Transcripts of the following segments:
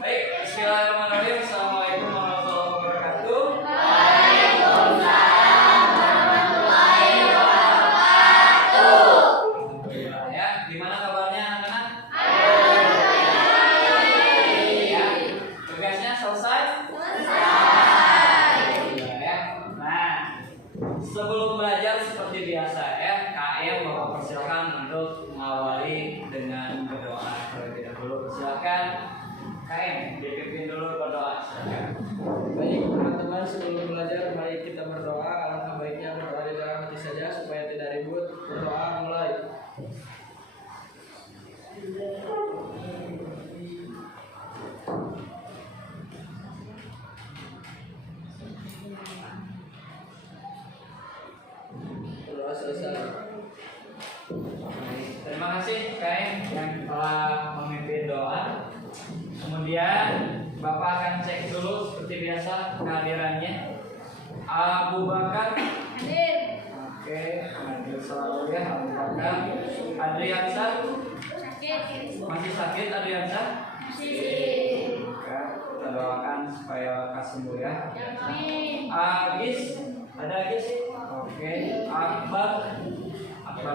Baik, bismillahirrahmanirrahim. Assalamualaikum warahmatullahi wabarakatuh. Alhamdulillah ya. Gimana kabarnya anak-anak? Ya. Tugasnya selesai? Alhamdulillah ya. Nah, sebelum belajar seperti biasa ya, KM Bapak persilakan untuk mengawali dengan berdoa terlebih dahulu. Silakan KM dipimpin dulu berdoa. Silakan. Baik teman-teman, sebelum belajar mari kita berdoa. Alangkah baiknya berdoa di dalam hati saja supaya tidak ribut. Berdoa mulai. Berdoa selesai. Terima kasih KM yang telah memimpin doa. Kemudian Bapak akan cek dulu seperti biasa kehadirannya. Abu Bakar Hadir. Oke, hadir selalu ya Abu Bakar. Adriansa Sakit. masih sakit Adriansa? Masih. Ya, kita doakan supaya lekas sembuh ya. Amin. Agis, ada Agis? Oke, Akbar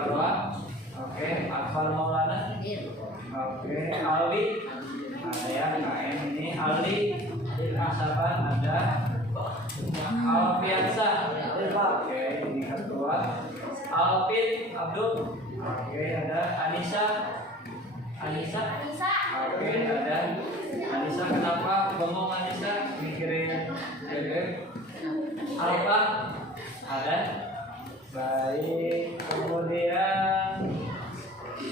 doa. Oke, Akbar Maulana. Oke, Aldi. Ada ya, KM ini Aldi. Asaban ada. Alfiansa. Oke, ini ketua. Alvin Abdul. Oke, ada Anissa. Anissa. Oke, ada Anissa. Kenapa bengong Anissa? Mikirin bebek. Alfa ada. Baik. Kemudian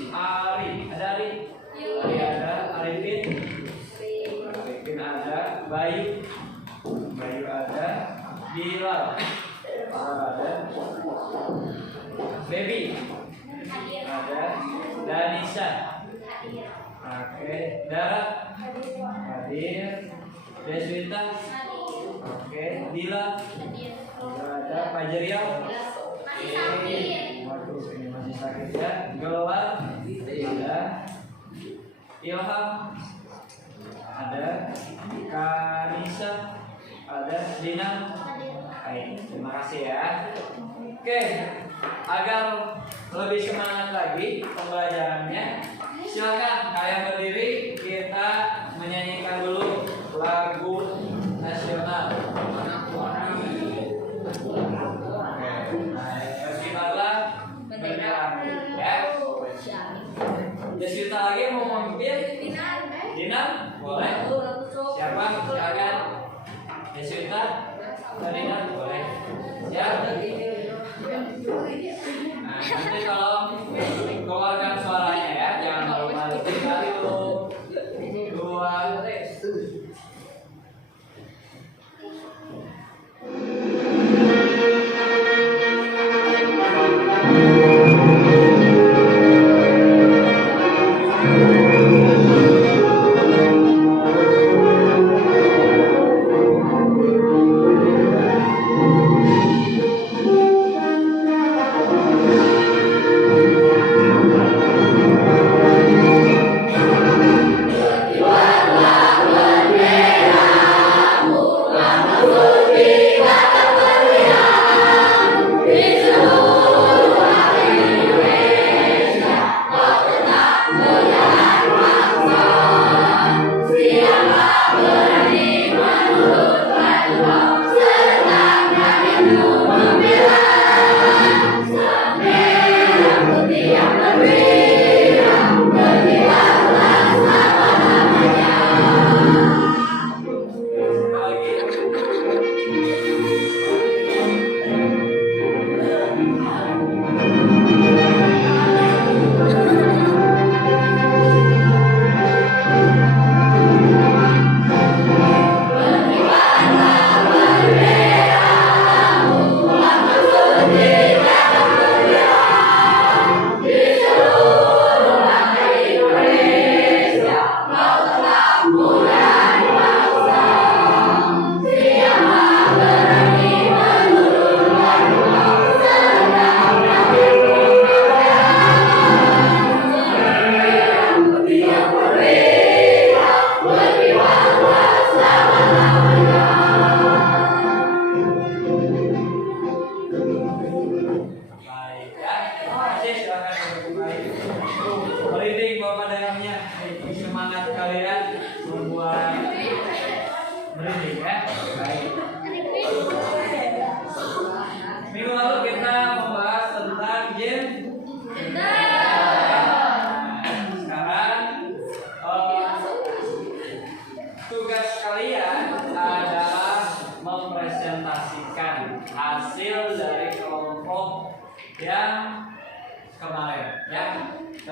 Ari. Ada Ari? Ari ada. Arifin. Arifin ada. Bayu. Bayu ada. Bilal. Bilal ada. Baby. Ada. Danisa. Oke. Dara. Hadir. Deswita. Oke. Dila. Dila ada. Fajrial. Waduh, ini masih sakit ya. Gelar. Ada. Ilham. Ada. Kanisa. Ada. Dina. Baik, terima kasih ya. Oke, agar lebih semangat lagi pembelajarannya, silakan kalian berdiri, kita menyanyikan dulu lagu nasional. Berkibarlah bendera ya. Deswita lagi mau memimpin? Dina, boleh. Siapa? Silakan. Deswita, Dina, boleh. Siap. Nah, nanti kalau keluarkan suaranya ya, jangan malu-malu. 1, 2,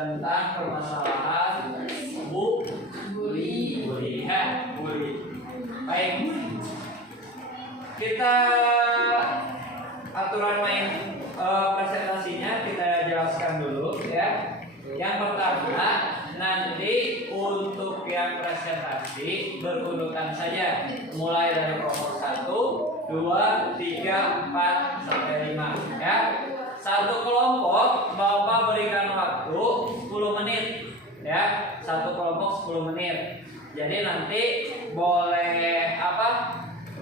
tentang permasalahan bully. Baik, kita aturan main presentasinya kita jelaskan dulu ya. Yang pertama, nanti untuk yang presentasi berurutan saja, mulai dari kelompok 1, 2, 3, 4 sampai 5 ya. Satu kelompok Bapak berikan waktu 10 menit ya. Satu kelompok 10 menit. Jadi nanti boleh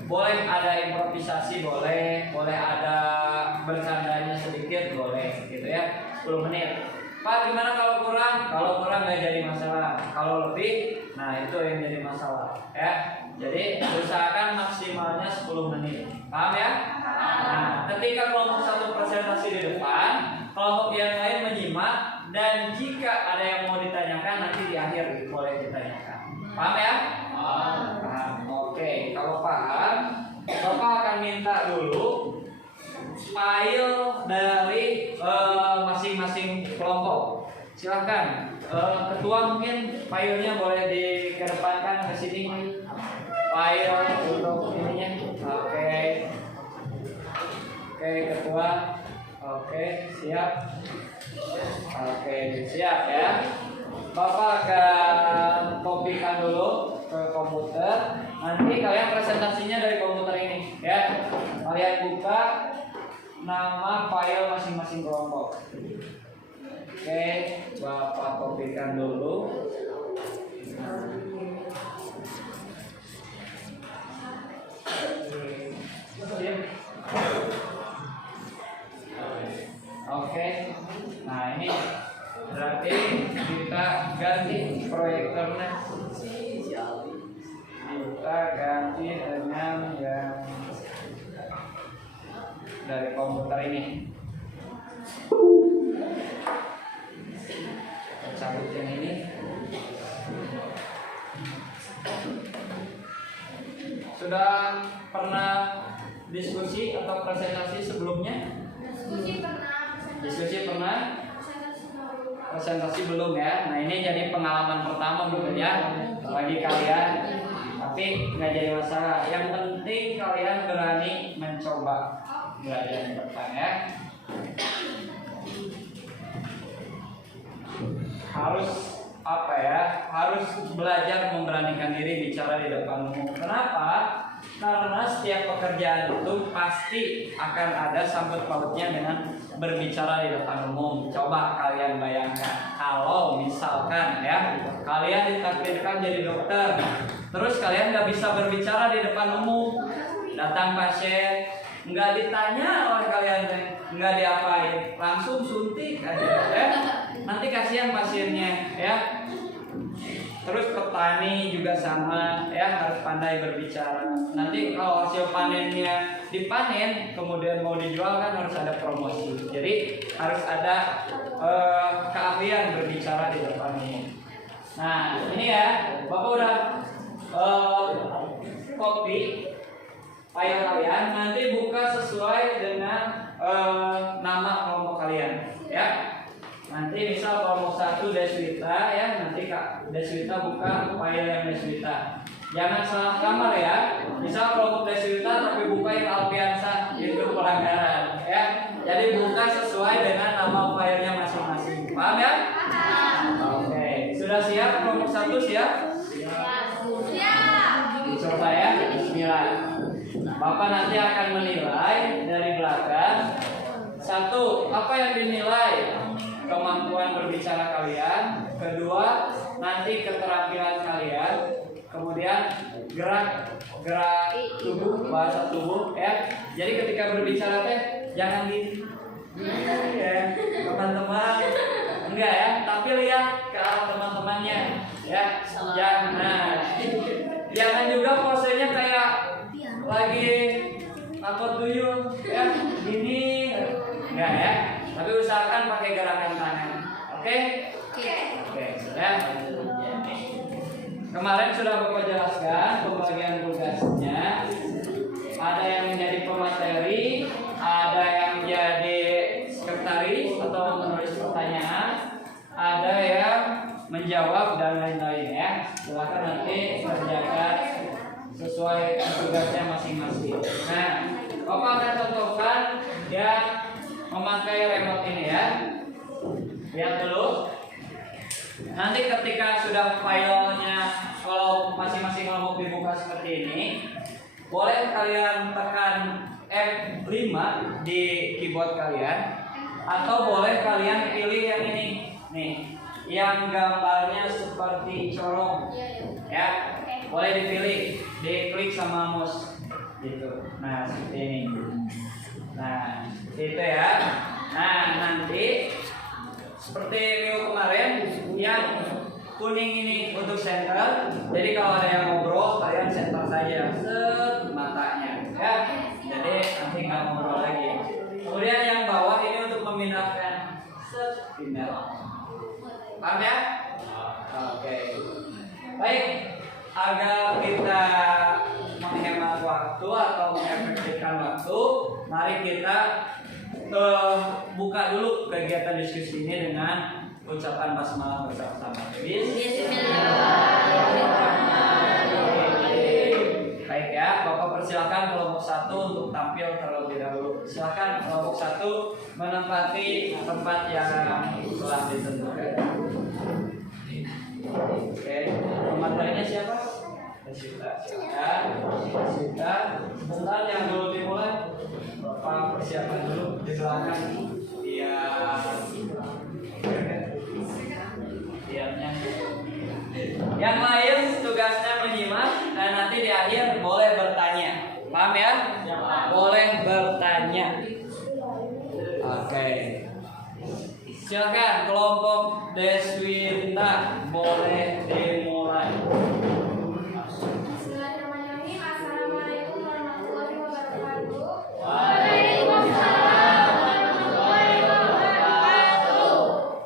boleh ada improvisasi, boleh ada bercandanya sedikit, boleh gitu ya. 10 menit. Pak, gimana kalau kurang? Kalau kurang nggak jadi masalah. Kalau lebih, nah itu yang jadi masalah ya. Jadi usahakan maksimalnya 10 menit. Paham ya? Nah, ketika kelompok 1 presentasi di depan, kelompok yang lain menyimak, dan jika ada yang mau ditanyakan nanti di akhir boleh ditanyakan. Paham ya? Paham. Oke, kalau paham, Bapak akan minta dulu file dari masing-masing kelompok. Silahkan, ketua mungkin filenya boleh dikedepankan ke sini. File untuk ininya. Oke, ketua. Oke, siap. Oke, siap ya. Bapak akan kopikan dulu ke komputer. Nanti kalian presentasinya dari komputer ini ya. Kalian buka nama file masing-masing kelompok. Oke, Bapak kopikan dulu. Oke, nah ini berarti kita ganti proyektornya. Kita ganti dengan yang dari komputer ini. Kita cabut yang ini. Sudah pernah diskusi atau presentasi sebelumnya? Diskusi pernah? Presentasi belum ya. Nah ini jadi pengalaman pertama gitu ya bagi kalian. Tapi nggak jadi masalah. Yang penting kalian berani mencoba belajar di depan ya. Harus harus belajar memberanikan diri bicara di depan umum. Kenapa? Karena setiap pekerjaan itu pasti akan ada sangkut pautnya dengan berbicara di depan umum. Coba kalian bayangkan kalau misalkan ya kalian ditakdirkan jadi dokter, terus kalian nggak bisa berbicara di depan umum, datang pasien nggak ditanya oleh kalian, nggak diapain, langsung suntik aja ya. Nanti kasihan pasiennya ya. Terus petani juga sama ya, harus pandai berbicara. Nanti kalau hasil panennya dipanen kemudian mau dijual kan harus ada promosi. Jadi harus ada keahlian berbicara di depan umum. Nah ini ya, Bapak udah copy file kalian. Nanti buka sesuai dengan nama kelompok kalian ya. Nanti misal kelompok 1 Deswita ya, nanti Kak Deswita buka file yang Deswita. Jangan salah kamar ya. Misal kelompok Deswita tapi buka yang Alfiansa, itu pelanggaran ya. Jadi buka sesuai dengan nama filenya masing-masing. Paham ya? Oke, sudah siap kelompok 1 siap? Coba ya, bismillah. Bapak nanti akan menilai dari belakang. 1, apa yang dinilai? Kemampuan berbicara kalian. 2, nanti keterampilan kalian. Kemudian gerak tubuh, bahasa tubuh ya. Jadi ketika berbicara teh jangan gini ya teman-teman, enggak ya, tapi lihat ke arah teman-temannya ya. Jangan juga posenya kayak lagi takut tuyul ya, gini enggak ya. Tapi usahakan pakai gerakan tangan. Oke? Oke, sudah. Kemarin sudah Bapak jelaskan pembagian tugasnya. Ada yang menjadi pemateri, ada yang jadi sekretaris atau menulis pertanyaan, ada jawab dan lain-lain ya. Silakan nanti kerjakan sesuai tugasnya masing-masing. Nah, Bapak akan contohkan yang memakai remote ini ya. Lihat dulu. Nanti ketika sudah filenya, kalau masing-masing kelompok dibuka seperti ini, boleh kalian tekan F5 di keyboard kalian, atau boleh kalian pilih yang ini nih, yang gambarnya seperti corong ya, boleh dipilih, diklik sama mouse gitu. Nah seperti ini. Nah itu ya. Nah nanti seperti minggu kemarin yang kuning ini untuk center. Jadi kalau ada yang ngobrol kalian center saja set matanya ya. Jadi nanti nggak ngobrol lagi. Kemudian yang bawah ini untuk memindahkan set pindah. Paham ya? Oke. Baik. Agar kita menghemat waktu atau mengefektifkan waktu, mari kita buka dulu kegiatan diskusi ini dengan ucapan basmalah bersama-sama. Bismillahirrahmanirrahim. Baik ya, Bapak persilakan kelompok 1 untuk tampil terlebih dahulu. Silakan kelompok 1 menempati tempat yang telah ditentukan. Oke, pematerinya siapa? Desita. Sebentar yang dulu dimulai. Bapak persiapan dulu di belakang. Yang lain tugasnya menyimak dan nanti di akhir boleh bertanya. Paham ya? Boleh bertanya. Oke. Silakan kelompok Deswinta boleh dimulai. Bismillahirrahmanirrahim. Assalamualaikum warahmatullahi wabarakatuh. Waalaikumsalam warahmatullahi wabarakatuh.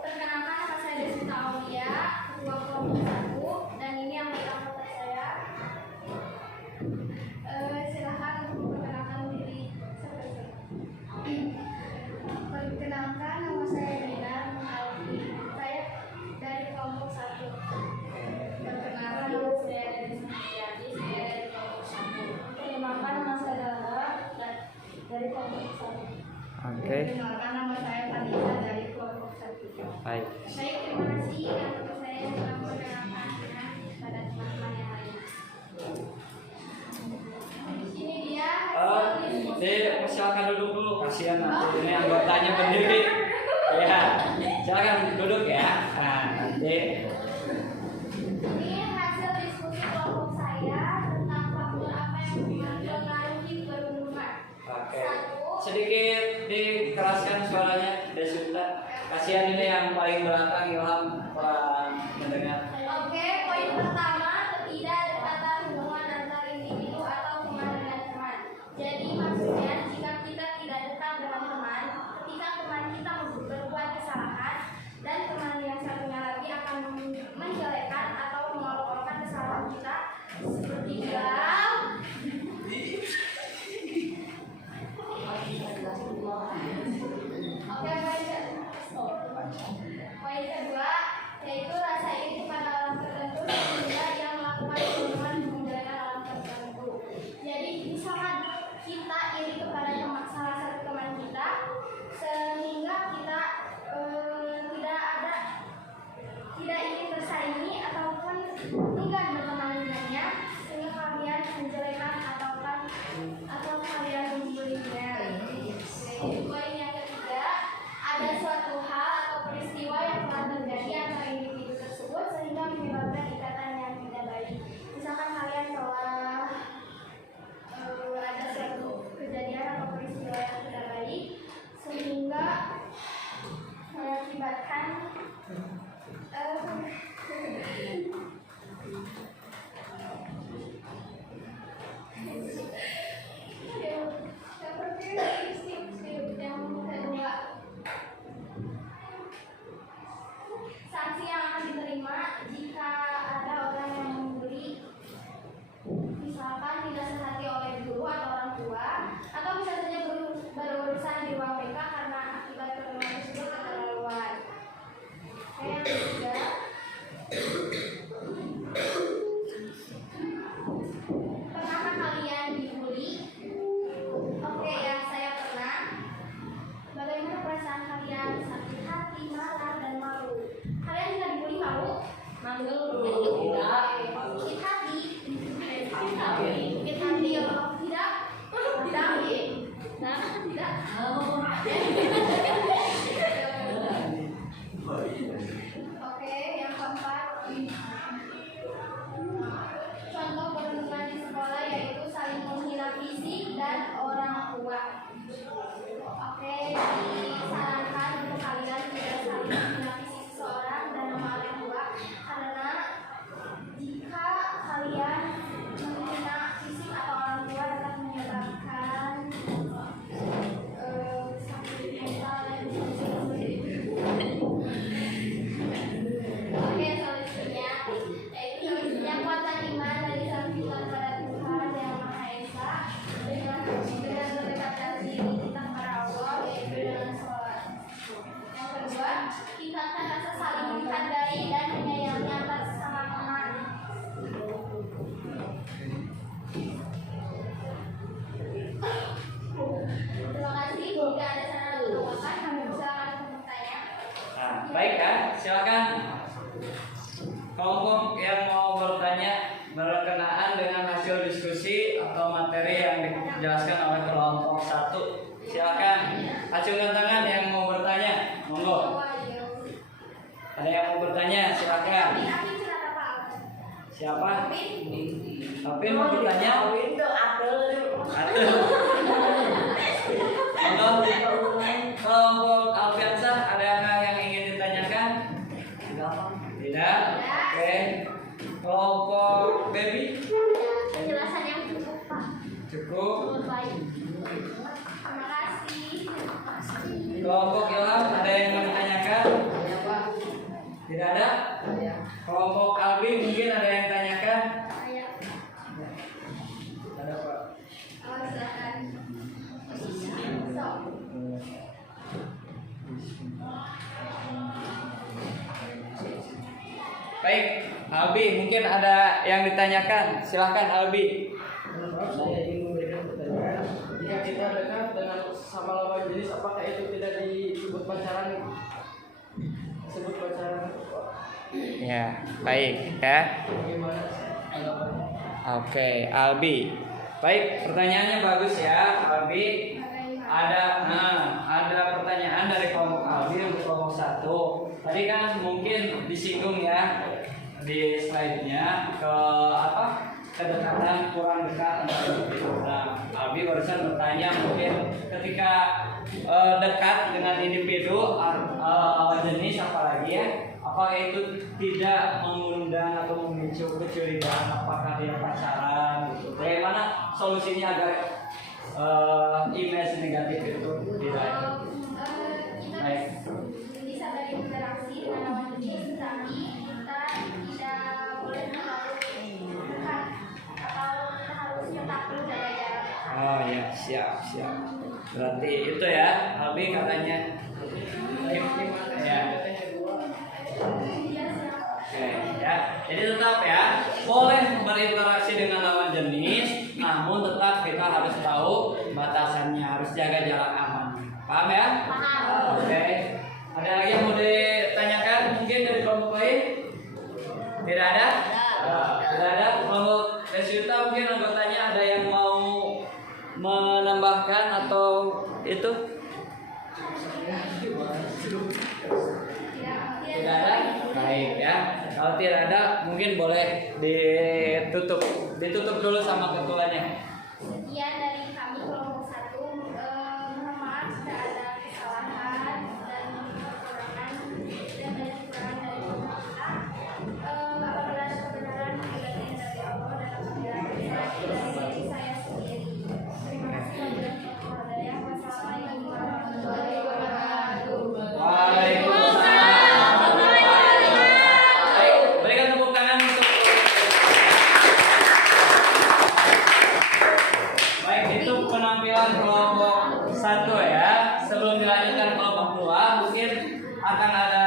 Perkenalkan, nama saya Deswita Aulia, ketua kelompok 1, dan ini anggota kelompok saya. Silakan untuk memperkenalkan diri. Perkenalkan, nama saya Dina Alfi. Saya dari kelompok 1. Perkenalkan, nama saya Deswita Yadi. Saya dari kelompok 1. Perkenalkan, nama saya Dara dari kelompok 1. Oke. Perkenalkan, nama saya Vanessa dari kelompok 1. Baik. Baik, terima kasih atas saya yang telah memperkenalkannya pada teman-teman yang lain. Ini dia hasil diskusi. Silakan duduk dulu. Kasihan nanti ini anggotanya berdiri. Ya, silakan duduk ya. Nah, nanti. Ini hasil diskusi kelompok saya tentang faktor apa yang mempengaruhi kerumunan. Oke. Sedikit dikeraskan suaranya, Deswita. Kasihan ini yang paling belakang Ilham kurang mendengar. Oke, poin pertama, ketidakdekatan hubungan antar individu atau teman dengan teman. Jadi maksudnya jika kita tidak dekat dengan teman, ketika teman kita berbuat kesalahan dan teman yang satunya lagi akan menjelekkan atau mengolok-olokkan kesalahan kita seperti bilang. Oke, poin kedua yaitu rasa iri kepada orang tertentu sehingga ia melakukan hubungan menjelekkan orang tertentu. Jadi misalkan kita iri kepada salah satu teman kita sehingga kita tidak ingin bersaingi ataupun enggan berteman dengannya sehingga kalian menjelekkan atau kalian membulinya. Poin yang ketiga, ada suatu hal atau peristiwa yang telah terjadi antara individu tersebut sehingga menyebabkan ikatan yang tidak baik. Misalkan kalian telah ada suatu kejadian atau peristiwa yang tidak baik sehingga mengakibatkan kelompok yang mau bertanya berkenaan dengan hasil diskusi atau materi yang dijelaskan oleh kelompok 1. Silakan acungkan tangan yang mau bertanya. Monggo. Ada yang mau bertanya? Silakan. Siapa? Apin mau bertanya? Atul. Monggo. Kelompok Alfiansah, adakah yang ingin ditanyakan? Tidak. Oke. Kelompok Baby? Penjelasan yang cukup, Pak. Cukup. Baik. Terima kasih. Kelompok Ilham, ada yang mau ditanyakan? Tidak ada? Kelompok Albi mungkin ada yang tanyakan? Saya. Ada Pak. Silakan. Baik, Albi mungkin ada yang ditanyakan. Silakan Albi. Saya ingin memberikan pertanyaan. Jika kita dekat dengan sama lawan jenis, apakah itu tidak disebut pacaran? Disebut pacaran. Ya, baik ya. Bagaimana tanggapannya? Oke, Albi. Baik, pertanyaannya bagus ya, Albi. Ada pertanyaan dari kelompok Albi untuk kelompok 1. Tadi kan mungkin disinggung ya di slide-nya ke kedekatan kurang dekat antara individu. Nah, Albi barusan bertanya mungkin ketika dekat dengan individu lawan jenis apalagi ya, apakah itu tidak mengundang atau memicu kecurigaan apakah dia pacaran gitu. Bagaimana solusinya agar image negatif itu tidak? Baik. Bisa berinteraksi dengan lawan jenis, tapi kita tidak boleh terlalu dekat atau kita harus tetap menjaga jarak. Oh ya, siap. Berarti itu ya, Albi katanya. Ya. Oke, ya. Jadi tetap ya, boleh berinteraksi dengan lawan jenis, namun tetap kita harus tahu batasannya, harus jaga jarak aman. Paham ya? Paham. Oke. Ada lagi yang mau ditanyakan mungkin dari kelompok lain? Tidak ada? Tidak ada. Kelompok Desyuta mungkin anggotanya ada yang mau menambahkan atau itu? Tidak ada? Baik ya. Kalau tidak ada mungkin boleh ditutup dulu sama ketuanya. Sekian dari kami kelompok 1. Mohon maaf jika ada kesalahan dan kekurangan dari pemerintah. Apabila ada kebenaran berarti dari Allah dan apabila dari saya sendiri. Terima kasih wabillahi taufiq. Wassalamualaikum warahmatullahi wabarakatuh. Waalaikumsalam. Baik, berikan tepuk tangan untuk. Baik, itu penampilan kelompok 1 ya. Sebelum dilanjutkan kelompok 2, mungkin akan ada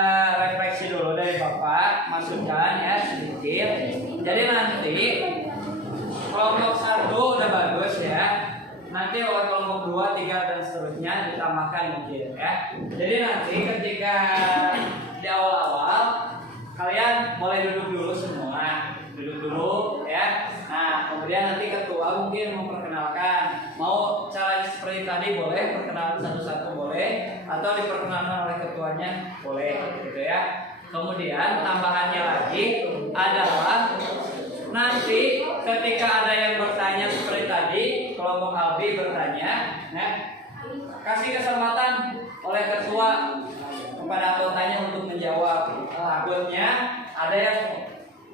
refleksi dulu dari Bapak, masukkan ya sedikit. Jadi nanti kelompok 1 udah bagus ya. Nanti oleh kelompok 2, 3 dan seterusnya ditambahkan mungkin ya. Jadi nanti ketika di awal-awal kalian boleh duduk dulu semua, duduk dulu ya. Nah, kemudian nanti ketua mungkin memperkenalkan. Mau caranya seperti tadi boleh, perkenalan satu-satu boleh, atau diperkenalkan oleh ketuanya boleh, gitu ya. Kemudian tambahannya lagi adalah nanti ketika ada yang bertanya seperti tadi, kelompok Albi bertanya, ya, kasih kesempatan oleh ketua kepada anggotanya untuk menjawab. Takutnya ada yang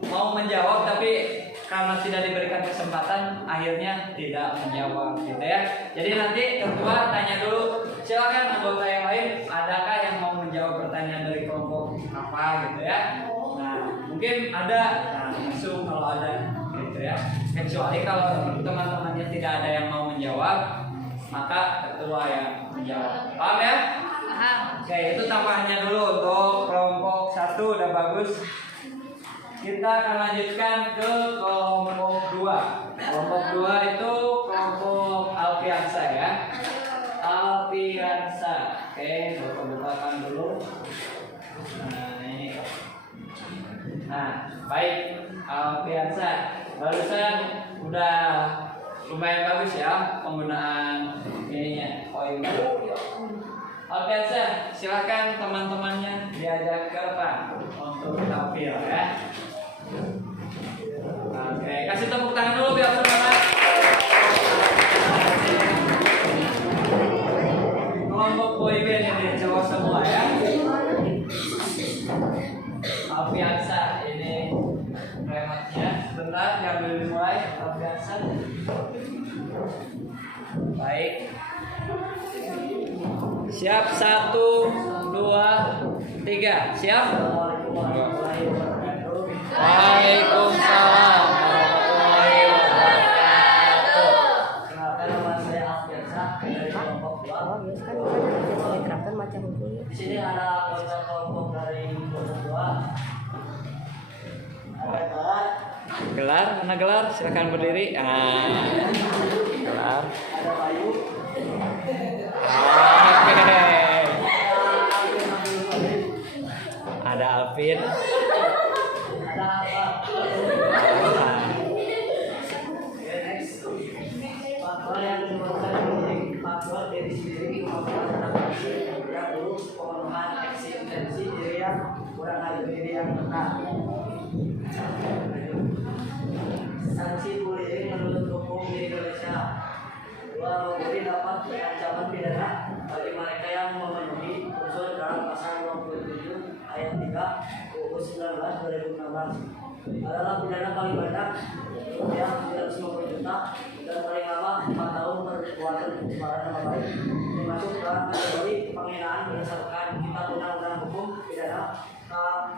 mau menjawab tapi karena tidak diberikan kesempatan akhirnya tidak menjawab, gitu ya. Jadi nanti ketua tanya dulu, silakan anggota yang lain, adakah yang mau menjawab pertanyaan dari kelompok apa, gitu ya. Nah, mungkin ada, nah langsung kalau ada, gitu ya. Kecuali kalau teman-temannya tidak ada yang mau menjawab, maka ketua yang menjawab. Paham ya? Paham. Oke, itu tambahannya dulu untuk kelompok 1 udah bagus. Kita akan lanjutkan ke kelompok 2. Kelompok 2 itu kelompok Alfiansa ya. Alfiansa. Oke, buka-bukakan dulu. Nah, ini. Nah, baik. Alfiansa. Barusan udah lumayan bagus ya penggunaan ininya. Alfiansa, silakan teman-temannya diajak ke depan untuk tampil ya. Oke, kasih tepuk tangan dulu biar semangat. Kelompok boyband ini cowok semua ya. Alfiansa ini rematnya. Sebentar, diambil dimulai. Alfiansa. Baik. Siap, 1, 2, 3. Siap? Waalaikumsalam warahmatullahi wabarakatuh. Kenalkan, nama saya Alfiansa dari kelompok 2. Di sini ada anggota kelompok dari kelompok 2. Ada Gelar, mana gelar? Silakan berdiri. Gelar. ada Bayu. Oke. Ada Alvin. Ada apa? Oke, next. Faktor yang menyebabkan faktor diri sendiri kemampuan adaptasi yang dulu pemenuhan eksistensi diri yang kurang ada diri yang benar. Sanksi bullying menurut hukum di Indonesia. 2. Membuli dapat ancaman pidana bagi mereka yang memenuhi unsur dalam pasal 27 ayat 3 UU 19 2016 adalah pidana paling banyak yang 950 juta dan paling lama 4 tahun perbuatan pencemaran nama baik, termasuk dalam kategori penghinaan berdasarkan Kitab Undang-Undang Hukum Pidana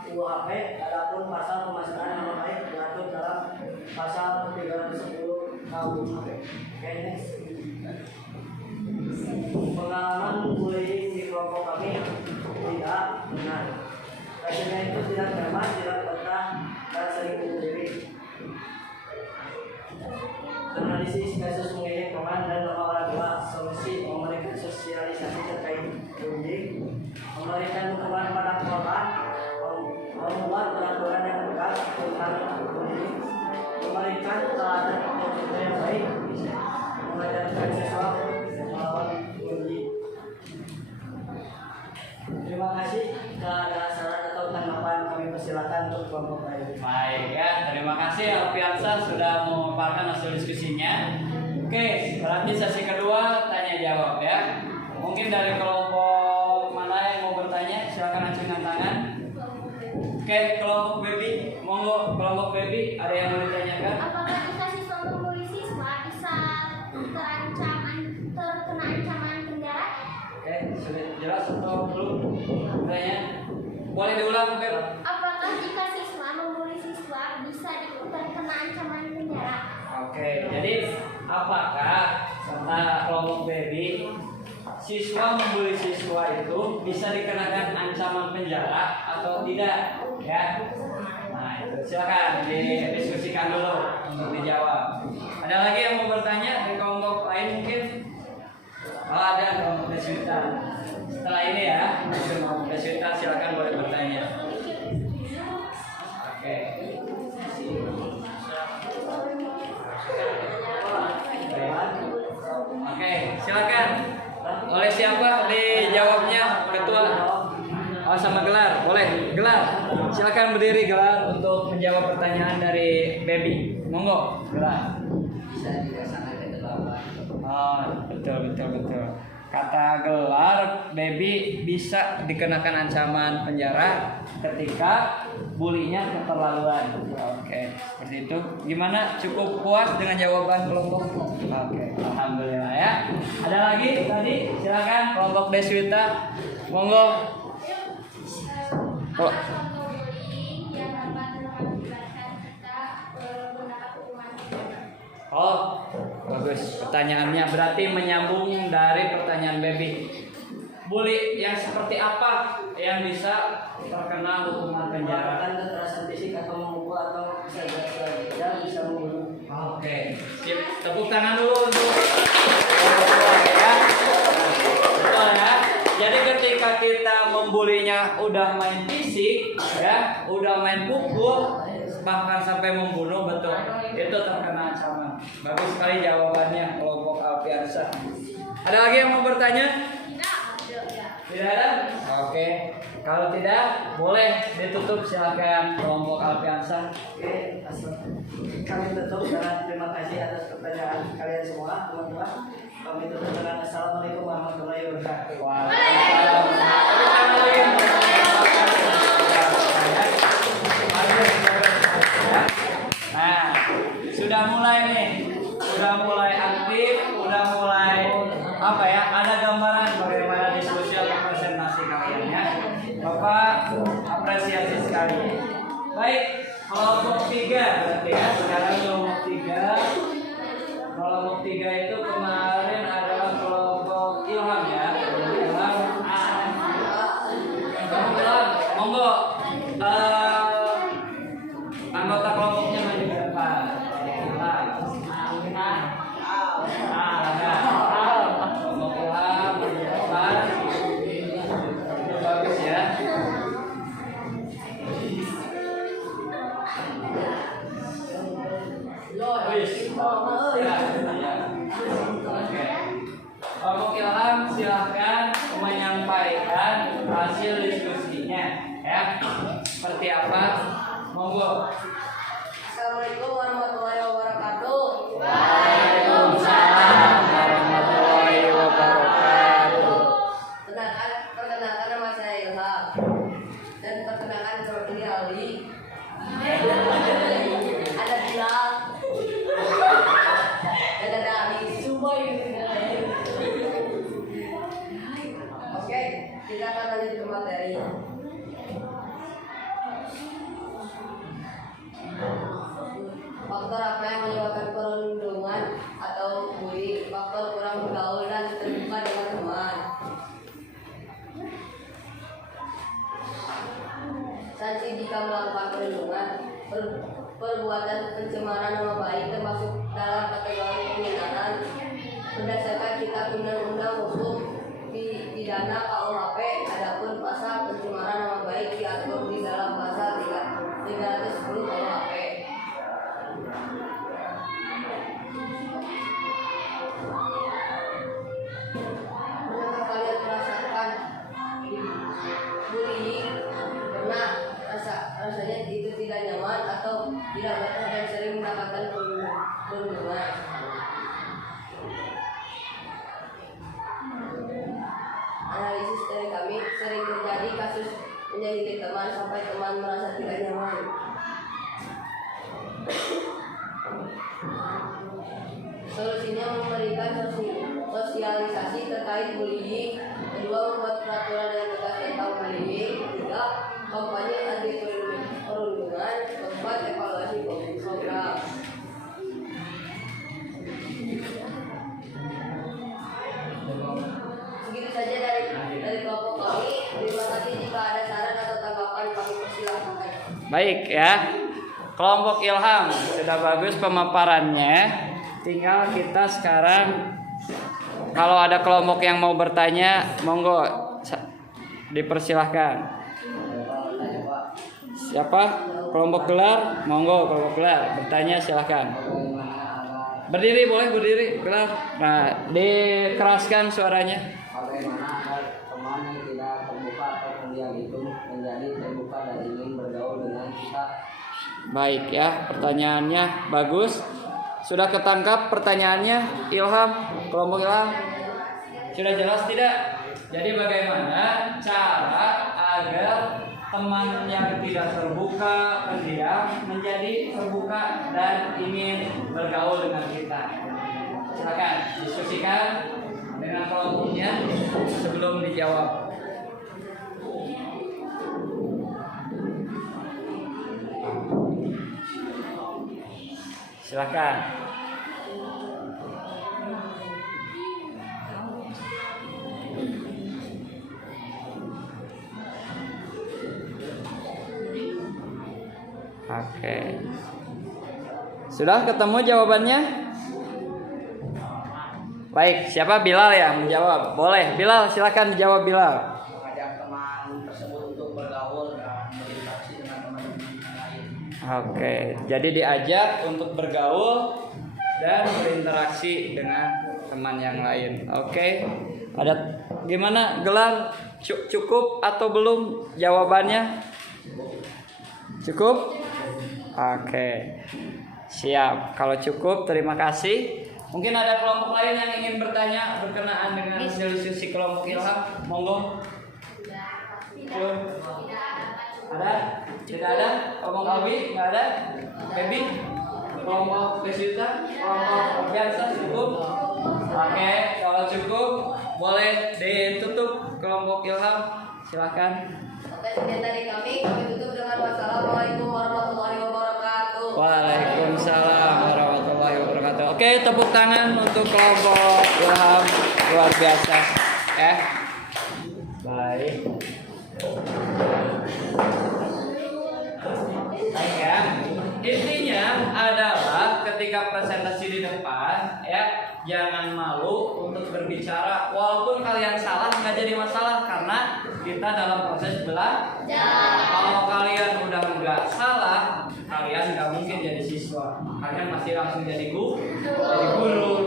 KUHP. Adapun pasal pemasalahan nama baik diatur dalam pasal 310 KUHP. Oke, next. Pengalaman bullying di kelompok kami tidak benar. Kasusnya itu tidak nyaman, tidak betah, dan sering bunuh diri. Analisis kasus mengejek teman dan lemah orang tua. Solusi: memberikan sosialisasi terkait bullying, memberikan dukungan pada korban, membuat peraturan yang tegas tentang bullying, memberikan teladan atau contoh yang baik, mengajarkan siswa melawan bullying. Terima kasih. Jika ada saran atau tanggapan, kami persilakan untuk kelompok lain. Baik ya, terima kasih Alfiansa sudah memaparkan hasil diskusinya. Oke, berarti sesi kedua tanya jawab ya. Mungkin dari kelompok mana yang mau bertanya, silakan acungkan tangan. Oke, kelompok baby, monggo kelompok baby, ada yang mau ditanyakan? Apakah jika siswa membuli siswa bisa terkena ancaman penjara? Oke, sudah jelas atau belum? Tanya. Boleh diulang, Beb? Apakah jika siswa membuli siswa bisa terkena ancaman penjara? Oke, jadi apakah kata kelompok baby siswa membuli siswa itu bisa dikenakan ancaman penjara atau tidak? Ya. Nah, itu silakan didiskusikan dulu untuk dijawab. Ada lagi yang mau bertanya dari kelompok lain mungkin? Oh, ada kelompok Deswita. Setelah ini ya, kelompok Deswita silakan boleh bertanya. Oke. Oke, silakan. Oleh siapa dijawabnya? Ketua. Oh, sama Gelar. Boleh, Gelar. Silakan berdiri Gelar untuk menjawab pertanyaan dari Baby. Monggo, Gelar. Oh, betul. Kata Gelar, Baby bisa dikenakan ancaman penjara ketika bulinya keterlaluan. Oke, seperti itu. Gimana? Cukup puas dengan jawaban kelompok? Oke, alhamdulillah ya. Ada lagi tadi? Silakan kelompok Deswita. Monggo. Oh. Apa contoh bullying yang dapat mengakibatkan kita mendapat hukuman penjara? Oh, bagus. Pertanyaannya berarti menyambung dari pertanyaan Baby. Bully yang seperti apa yang bisa terkena hukuman penjara? Melakukan kekerasan fisik atau memukul atau bisa membunuh. Oke, sip. Tepuk tangan dulu untuk orang ya. Betul ya. Jadi ketika kita membulinya udah main fisik ya, udah main pukul, bahkan sampai membunuh, betul. Itu terkena ancaman. Bagus sekali jawabannya kelompok Alfiansyah. Ada lagi yang mau bertanya? Tidak ada? Oke. Kalau tidak, boleh ditutup, silakan kelompok Alfiansyah. Oke, kami tutup dengan terima kasih atas pertanyaan kalian semua, teman-teman. Kami tutup dengan assalamualaikum warahmatullahi wabarakatuh. Nah, sudah mulai nih, sudah mulai aktif, sudah mulai apa ya? Ada gambaran bagaimana diskusi atau presentasi kalian ya. Bapak apresiasi sekali. Baik, kelompok 3 berarti ya. Sekarang kelompok 3. Kelompok 3 itu kemarin adalah kelompok Ilham ya. Ilham. Ilham, monggo. Anggota kelompoknya maju ke depan. Kelompok Ilham maju ke depan. Itu bagus ya. Kelompok Ilham silahkan menyampaikan hasil diskusinya ya. Seperti apa? Monggo. Assalamualaikum warahmatullahi wabarakatuh. Waalaikumsalam warahmatullahi wabarakatuh. Perkenalkan nama saya Ilham dan perkenalkan ini Ali. Ada Bilal. Dan ada Ali Subay. Oke, kita akan lanjut ke materi. Faktor apa yang menyebabkan perundungan atau bully? Faktor kurang bergaul dan terbuka dengan teman. Sanksi jika melakukan perundungan, perbuatan pencemaran nama baik termasuk dalam kategori penghinaan berdasarkan Kitab Undang-Undang Hukum Pidana KUHP. Adapun pasal pencemaran nama baik diatur di dalam pasal 310 KUHP. Pernahkah kalian merasakan bullying? Pernah rasanya itu tidak nyaman atau tidak betah dan sering mendapatkan perundungan. Analisis dari kami, sering terjadi kasus menyakiti teman sampai teman merasa tidak nyaman. Solusinya memberikan sosialisasi terkait bullying. Kedua, membuat peraturan yang tegas tentang bullying. Ketiga, kampanye anti perundungan. Keempat, evaluasi program. Begitu saja dari kelompok kami. Terima kasih. Jika ada saran atau tanggapan kami persilahkan. Baik ya. Kelompok Ilham sudah bagus pemaparannya. Tinggal kita sekarang kalau ada kelompok yang mau bertanya, monggo dipersilahkan. Siapa? Kelompok gelar, monggo kelompok gelar bertanya silahkan. Berdiri boleh berdiri gelar. Nah, dikeraskan suaranya. Bagaimana agar teman yang tidak terbuka atau pendiam itu menjadi terbuka dan ingin bergaul dengan kita? Baik ya, pertanyaannya bagus. Sudah ketangkap pertanyaannya, Ilham, kelompok Ilham? Sudah jelas tidak? Jadi bagaimana cara agar teman yang tidak terbuka, pendiam menjadi terbuka dan ingin bergaul dengan kita? Silakan diskusikan dengan kelompoknya sebelum dijawab. Silakan. Oke. Sudah ketemu jawabannya? Baik, siapa Bilal yang menjawab? Boleh, Bilal silakan dijawab Bilal. Mengajak teman tersebut untuk bergaul dan berinteraksi dengan teman lain. Oke, jadi diajak untuk bergaul dan berinteraksi dengan teman yang lain. Oke, ada gimana Gelang? Cukup atau belum jawabannya? Cukup? Oke, siap. Kalau cukup, terima kasih. Mungkin ada kelompok lain yang ingin bertanya berkenaan dengan hasil diskusi kelompok Ilham? Monggo. Belum? Ada? Tidak ada? Kelompok Abi? Nggak ada? Baby? Kelompok Desita? Kelompok biasa cukup? Oke, kalau cukup boleh ditutup kelompok Ilham. Silakan. Sampai sekian dari kami tutup dengan wassalamualaikum warahmatullahi wabarakatuh. Waalaikumsalam warahmatullahi wabarakatuh. Oke, tepuk tangan untuk kelompok Ilham, luar biasa. Baik. Baik ya. Intinya adalah ketika presentasi di depan ya, jangan malu untuk berbicara. Walaupun kalian salah nggak jadi masalah karena kita dalam proses belajar. Kalau kalian udah nggak salah, kalian nggak mungkin jadi siswa. Kalian pasti langsung jadi guru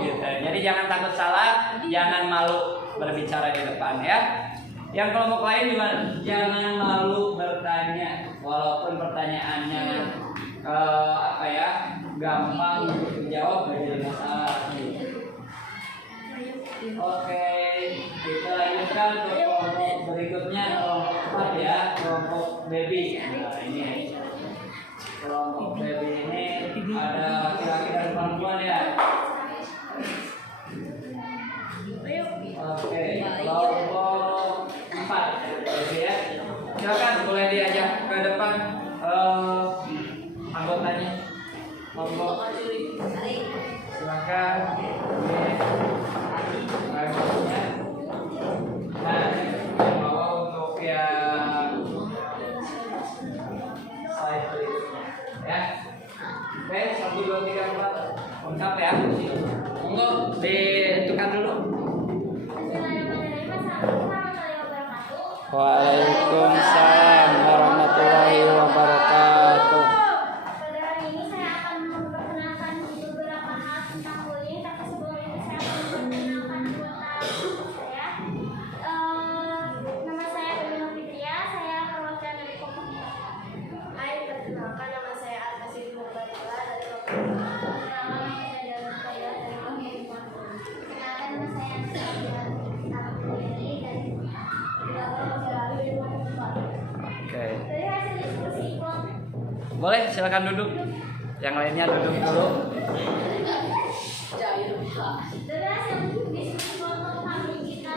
gitu. Jadi jangan takut salah, jangan malu berbicara di depan ya. Yang kelompok lain gimana? Jangan malu bertanya, walaupun pertanyaannya gampang untuk dijawab, gak jadi masalah. Oke, kita lanjutkan ke kelompok berikutnya, kelompok 4 ya, kelompok baby. Nah ini kelompok baby ini ada laki-laki dan perempuan ya. Oke, kelompok 4 ya. Silakan boleh diajak ke depan anggotanya. Kelompok silakan. Nah, yang bawah untuk yang slide berikutnya ya. Oke, 1, 2, 3, 4 lengkap ya. Monggo ditentukan dulu. Waalaikumsalam warahmatullahi wabarakatuh. Pada hari ini saya akan memperkenalkan beberapa hal tentang bullying, tapi sebelum itu saya akan memperkenalkan anggota saya. Nama saya Bima Fitria, saya perwakilan dari kelompok. Hai, perkenalkan nama saya Al-Kasih Mubarila dari kelompok. Perkenalkan nama saya Dara Kaya dari kelompok. Perkenalkan nama saya Oke. dari hasil diskusi kelompok. Boleh silakan duduk. Yang lainnya duduk dulu. Dari hasil diskusi kelompok kami kita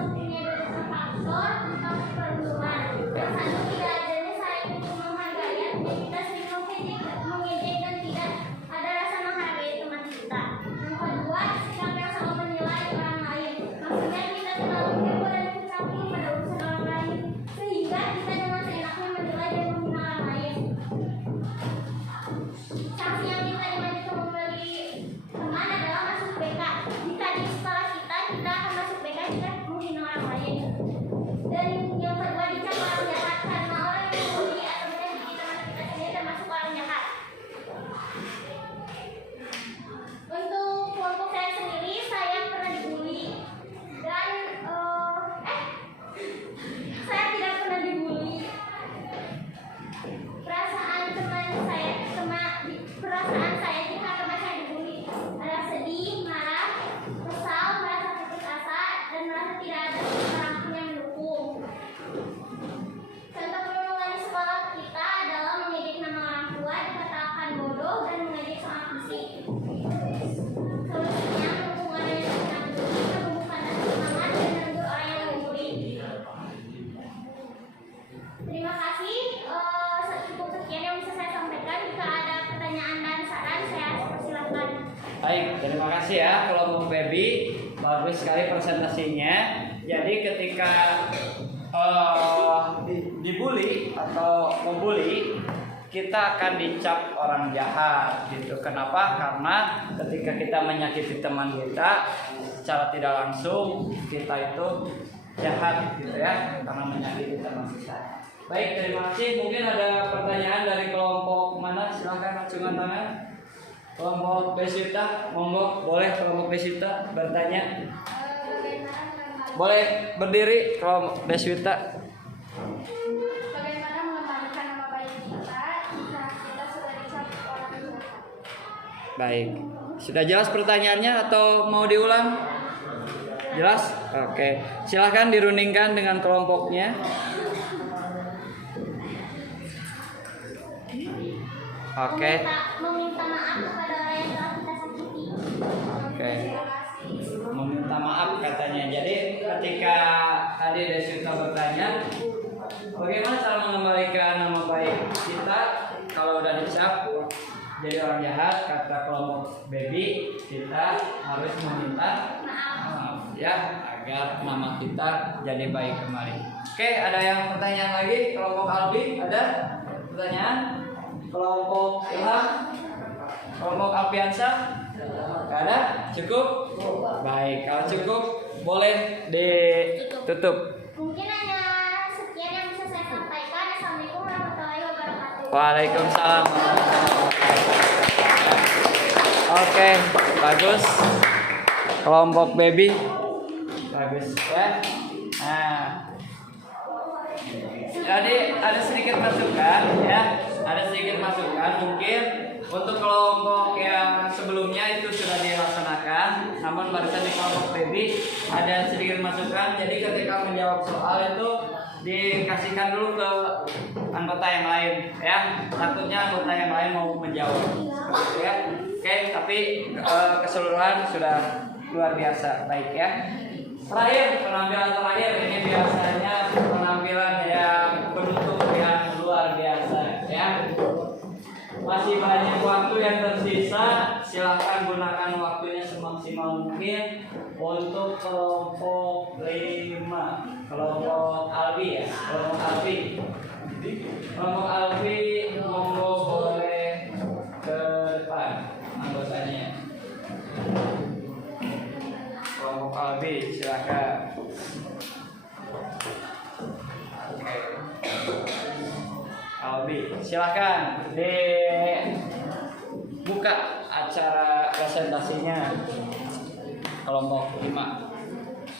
mempunyai beberapa faktor tentang perempuan. Yang satu, tidak adanya saling menghargai, artinya kita sering mengejek dan tidak ada rasa menghargai teman kita. Yang kedua, sikap yang selalu menilai orang lain. Maksudnya kita terlalu kepo dan ikut campur pada urusan orang lain, sehingga kita dengan seenaknya menilai dan menghina orang lain. Sanksi yang kita dimajukan memberi teman adalah masuk BK. Jika di sekolah kita akan masuk BK jika menghina orang lain. Dan yang kedua, dicap orang jahat karena orang yang membuli atau menyakiti teman kita sendiri termasuk orang jahat. Untuk kelompok saya sendiri, saya pernah dibully dan saya tidak pernah dibully. Perasaan saya jika teman saya dibully adalah sedih, marah, kesal, merasa putus asa, dan merasa tidak ada orang pun yang mendukung. Contoh perundungan di sekolah kita adalah mengejek nama orang tua, dikatakan bodoh, dan mengejek soal fisik. Solusinya mendukung orang yang sedang dibully, menumbuhkan rasa semangat dan menegur orang yang membuli. Terima kasih. Cukup sekian yang bisa saya sampaikan. Jika ada pertanyaan dan saran, saya persilakan. Baik, terima kasih ya kelompok baby. Bagus sekali presentasinya. Jadi ketika dibully atau membuli, kita akan dicap orang jahat gitu. Kenapa? Karena ketika kita menyakiti teman kita, secara tidak langsung kita itu jahat gitu ya, karena menyakiti teman kita. Baik, terima kasih. Mungkin ada pertanyaan dari kelompok mana? Silahkan acungkan tangan. Kelompok Desita, monggo, boleh kelompok Desita bertanya. Boleh berdiri kelompok Desita. Bagaimana mengembalikan nama baik kita jika kita sudah dicap orang jahat? Baik. Sudah jelas pertanyaannya atau mau diulang? Jelas? Oke. Silahkan dirundingkan dengan kelompoknya. Oke. Meminta maaf kepada orang yang telah kita sakiti. Oke. Meminta maaf katanya. Jadi ketika tadi Desita bertanya, bagaimana cara mengembalikan nama baik kita kalau udah dicap jadi orang jahat, kata kelompok baby, kita harus meminta maaf ya, agar nama kita jadi baik kembali. Oke, ada yang pertanyaan lagi? Kelompok Albi ada pertanyaan? Kelompok Ilham? Kelompok Alpiansa? Gak ada? Cukup? Baik, kalau cukup boleh ditutup. Mungkin hanya sekian yang bisa saya sampaikan. Assalamualaikum warahmatullahi wabarakatuh. Waalaikumsalam. Oke, bagus. Kelompok baby, bagus ya. Nah, jadi ada sedikit masukan ya, ada sedikit masukan mungkin untuk kelompok yang sebelumnya itu sudah dilaksanakan, namun barusan di kelompok baby ada sedikit masukan. Jadi ketika menjawab soal itu dikasihkan dulu ke anggota yang lain ya, takutnya anggota yang lain mau menjawab ya. Oke, tapi keseluruhan sudah luar biasa baik ya. Terakhir, penampilan terakhir ini biasanya penampilan yang penutup yang luar biasa ya. Masih banyak waktu yang tersisa, silahkan gunakan waktunya semaksimal mungkin untuk kelompok 5, kelompok Albi ya, kelompok Albi. Kelompok Albi monggo boleh ke depan anggotanya. Kelompok Albi silakan. Albi silakan dibuka acara presentasinya kelompok 5.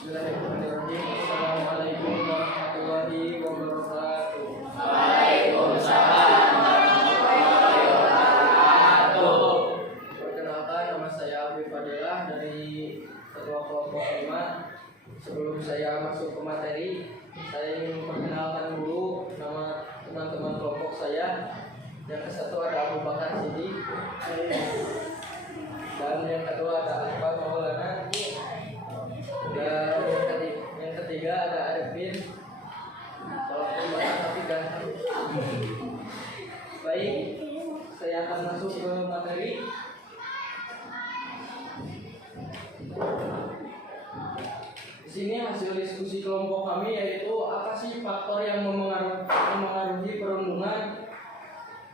Assalamualaikum warahmatullahi wabarakatuh. Waalaikumsalam warahmatullahi wabarakatuh. Perkenalkan, nama saya Abi Fadilah dari Ketua Kelompok 5. Sebelum saya masuk ke materi, saya ingin memperkenalkan dulu nama teman-teman kelompok saya. Yang satu ada Abu Bakar Sidi, dan yang kedua ada Akbar Maulana, dan yang ketiga ada Arifin. Walaupun banyak tapi ganteng. Baik, saya akan masuk ke materi. Di sini hasil diskusi kelompok kami yaitu apa sih faktor yang memengaruhi perundungan.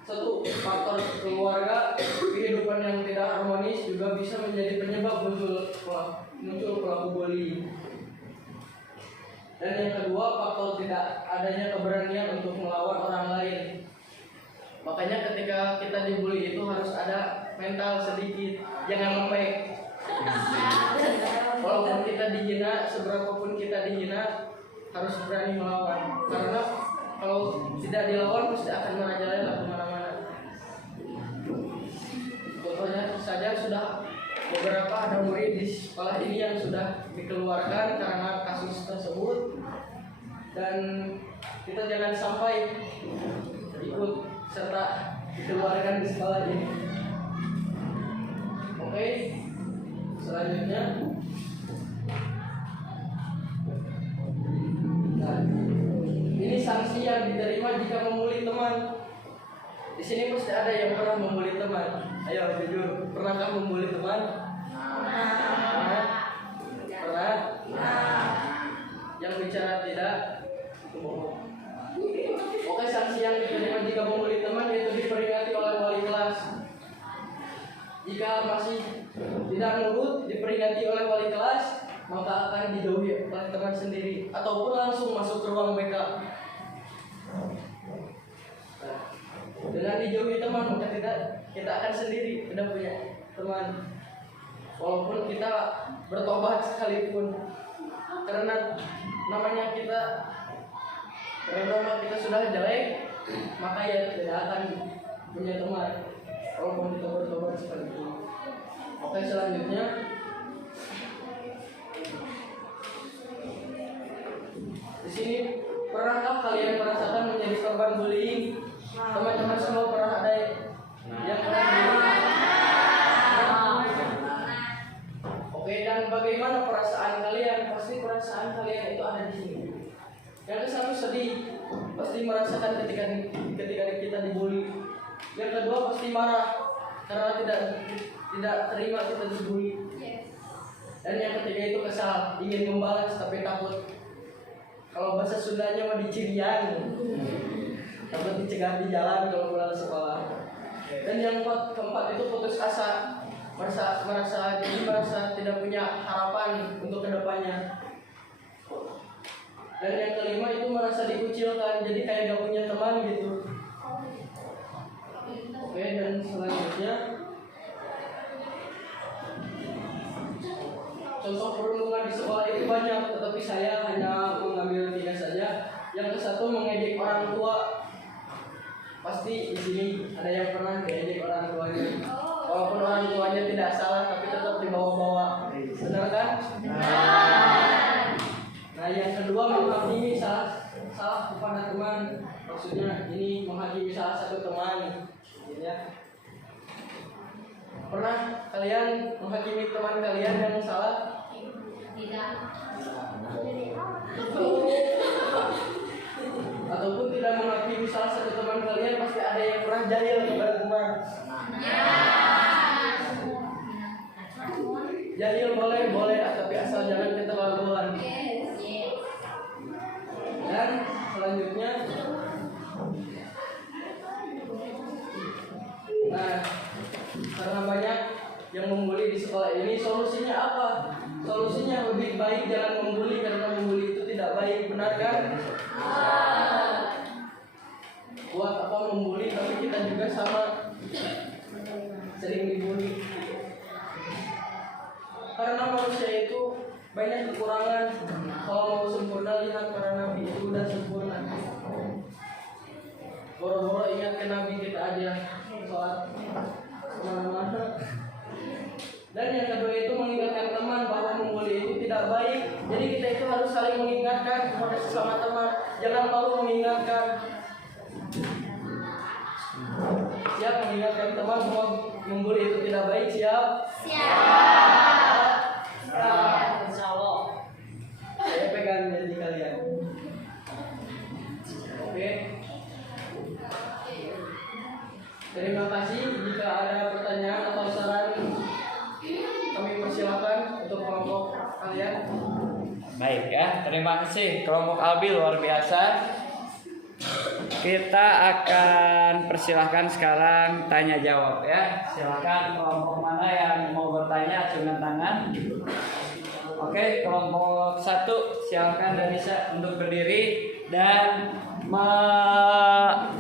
Satu, faktor keluarga, kehidupan yang tidak harmonis juga bisa menjadi penyebab muncul pelaku bullying. Dan yang kedua, faktor tidak adanya keberanian untuk melawan orang lain. Makanya ketika kita dibully itu harus ada mental sedikit, jangan lembek. Walaupun kita dihina, seberapapun kita dihina, harus berani melawan. Karena kalau tidak dilawan pasti akan merajalela kemana-mana. Contohnya saja sudah beberapa ada murid di sekolah ini yang sudah dikeluarkan karena kasus tersebut, dan kita jangan sampai ikut serta dikeluarkan di sekolah ini. Oke, selanjutnya. Nah, ini sanksi yang diterima jika membuli teman. Di sini pasti ada yang pernah membuli teman. Ayo jujur, pernahkah membuli teman? Pernah? Pernah? Yang bicara tidak? Oke, sanksi yang diterima jika membuli teman yaitu diperingati oleh wali kelas. Jika masih tidak nurut, diperingati oleh wali kelas, maka akan dijauhi oleh teman sendiri ataupun langsung masuk ke ruang BK. Nah, dengan dijauhi teman maka kita akan sendiri, tidak punya teman. Walaupun kita bertobat sekalipun, karena namanya kita sudah jelek, maka ya tidak akan punya teman walaupun kita bertobat sekalipun. Oke, selanjutnya di sini, pernahkah kalian merasakan menjadi korban bullying? Teman-teman semua pernah ada yang pernah bullying? Oke, dan bagaimana perasaan kalian? Pasti perasaan kalian itu ada di sini. Yang ke satu sedih, pasti merasakan ketika kita dibully. Yang kedua pasti marah karena tidak terima kita dibully. Dan yang ketiga itu kesal, ingin membalas tapi takut. Kalau bahasa Sundanya mah dicirian, takut dicegat di jalan kalau pulang sekolah. Dan yang keempat itu putus asa, merasa tidak punya harapan untuk kedepannya. Dan yang kelima itu merasa dikucilkan, jadi kayak gak punya teman gitu. Oke, dan selanjutnya contoh perundungan di sekolah itu banyak, tetapi saya hanya mengambil 3 saja. Yang ke satu, mengejek orang tua. Pasti di sini ada yang pernah diejek orang tuanya. Walaupun orang tuanya tidak salah, tapi tetap dibawa-bawa. Benar kan? Nah, yang kedua, menghakimi salah kepada teman. Maksudnya ini menghakimi salah satu teman, gitu ya. Pernah kalian menghakimi teman kalian yang salah? Tidak. Ataupun tidak menghakimi salah satu teman kalian, pasti ada yang pernah jahil kepada teman. Jahil boleh, tapi asal jangan keterlaluan. Dan selanjutnya, nah, karena banyak yang membuli di sekolah ini, solusinya apa? Solusinya lebih baik jangan membuli, karena membuli itu tidak baik, benar kan? Buat apa membuli, tapi kita juga sama sering dibully. Karena manusia itu banyak kekurangan. Kalau mau sempurna, lihat para nabi itu udah sempurna. Boro-boro ingat ke nabi kita aja sholat kemana-mana. Dan yang kedua itu mengingatkan teman bahwa membuli itu tidak baik. Jadi kita itu harus saling mengingatkan kepada sesama teman. Jangan malu mengingatkan. Siap mengingatkan teman bahwa membuli itu tidak baik? Siap? Insya Allah. Saya pegang janji kalian. Oke. Terima kasih. Jika ada pertanyaan atau saran, kami persilakan untuk kelompok kalian. Baik ya, terima kasih kelompok Albi, luar biasa. Kita akan persilahkan sekarang tanya jawab ya. Silakan kelompok mana yang mau bertanya, acungkan tangan. Oke, kelompok 1 silakan Danisa untuk berdiri dan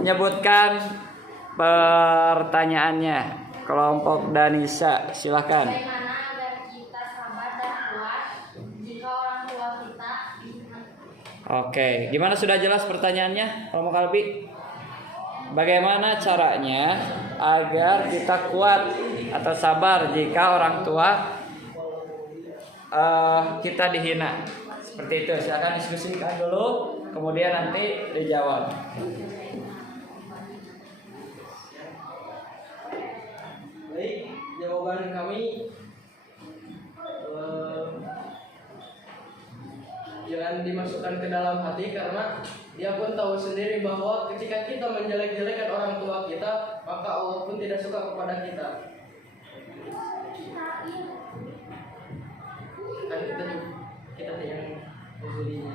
menyebutkan pertanyaannya. Kelompok Danisa silakan. Bagaimana agar kita sabar dan kuat jika orang tua kita? Oke, gimana, sudah jelas pertanyaannya, kelompok Albi? Bagaimana caranya agar kita kuat atau sabar jika orang tua kita dihina? Seperti itu, silakan diskusikan dulu, kemudian nanti dijawab. Baik, jawaban kami jangan dimasukkan ke dalam hati, karena dia pun tahu sendiri bahwa ketika kita menjelek-jelekan orang tua kita, maka Allah pun tidak suka kepada kita. Kan kita yang membulinya.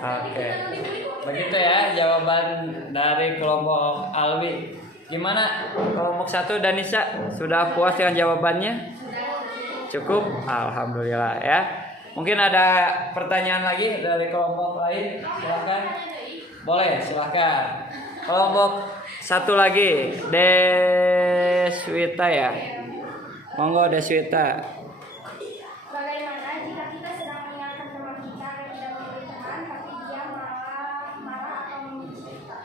Oke, begitu ya jawaban dari kelompok Alwi. Gimana kelompok 1 Danisa, sudah puas dengan jawabannya? Sudah. Cukup? Alhamdulillah ya. Mungkin ada pertanyaan lagi dari kelompok lain? Silakan. Boleh, silakan. Kelompok satu lagi, Deswita ya. Monggo Deswita. Bagaimana jika kita sedang mengingatkan teman kita yang tidak memberi teman, tapi dia marah atau membenci kita?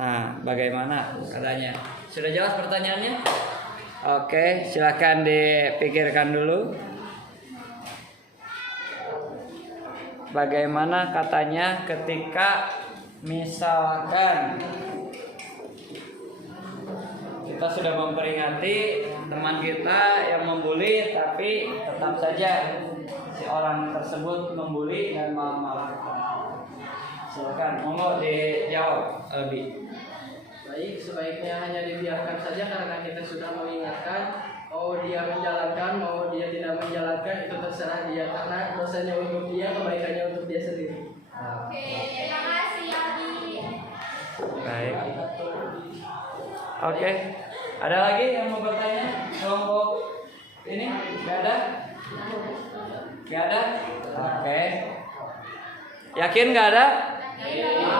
Nah, bagaimana katanya? Sudah jelas pertanyaannya? Oke, silakan dipikirkan dulu. Bagaimana katanya ketika misalkan kita sudah memperingati teman kita yang membuli, tapi tetap saja si orang tersebut membuli dan malah-malahan. Silakan, monggo dijawab lebih. Baik, sebaiknya hanya dibiarkan saja karena kita sudah mengingatkan. Mau dia menjalankan, mau dia tidak menjalankan, itu terserah dia. Karena dosanya untuk dia, kebaikannya untuk dia sendiri. Oke, terima kasih Abi. Baik. Oke. Ada lagi yang mau bertanya? Kelompok ini nggak ada? Nggak ada? Oke. Yakin nggak ada?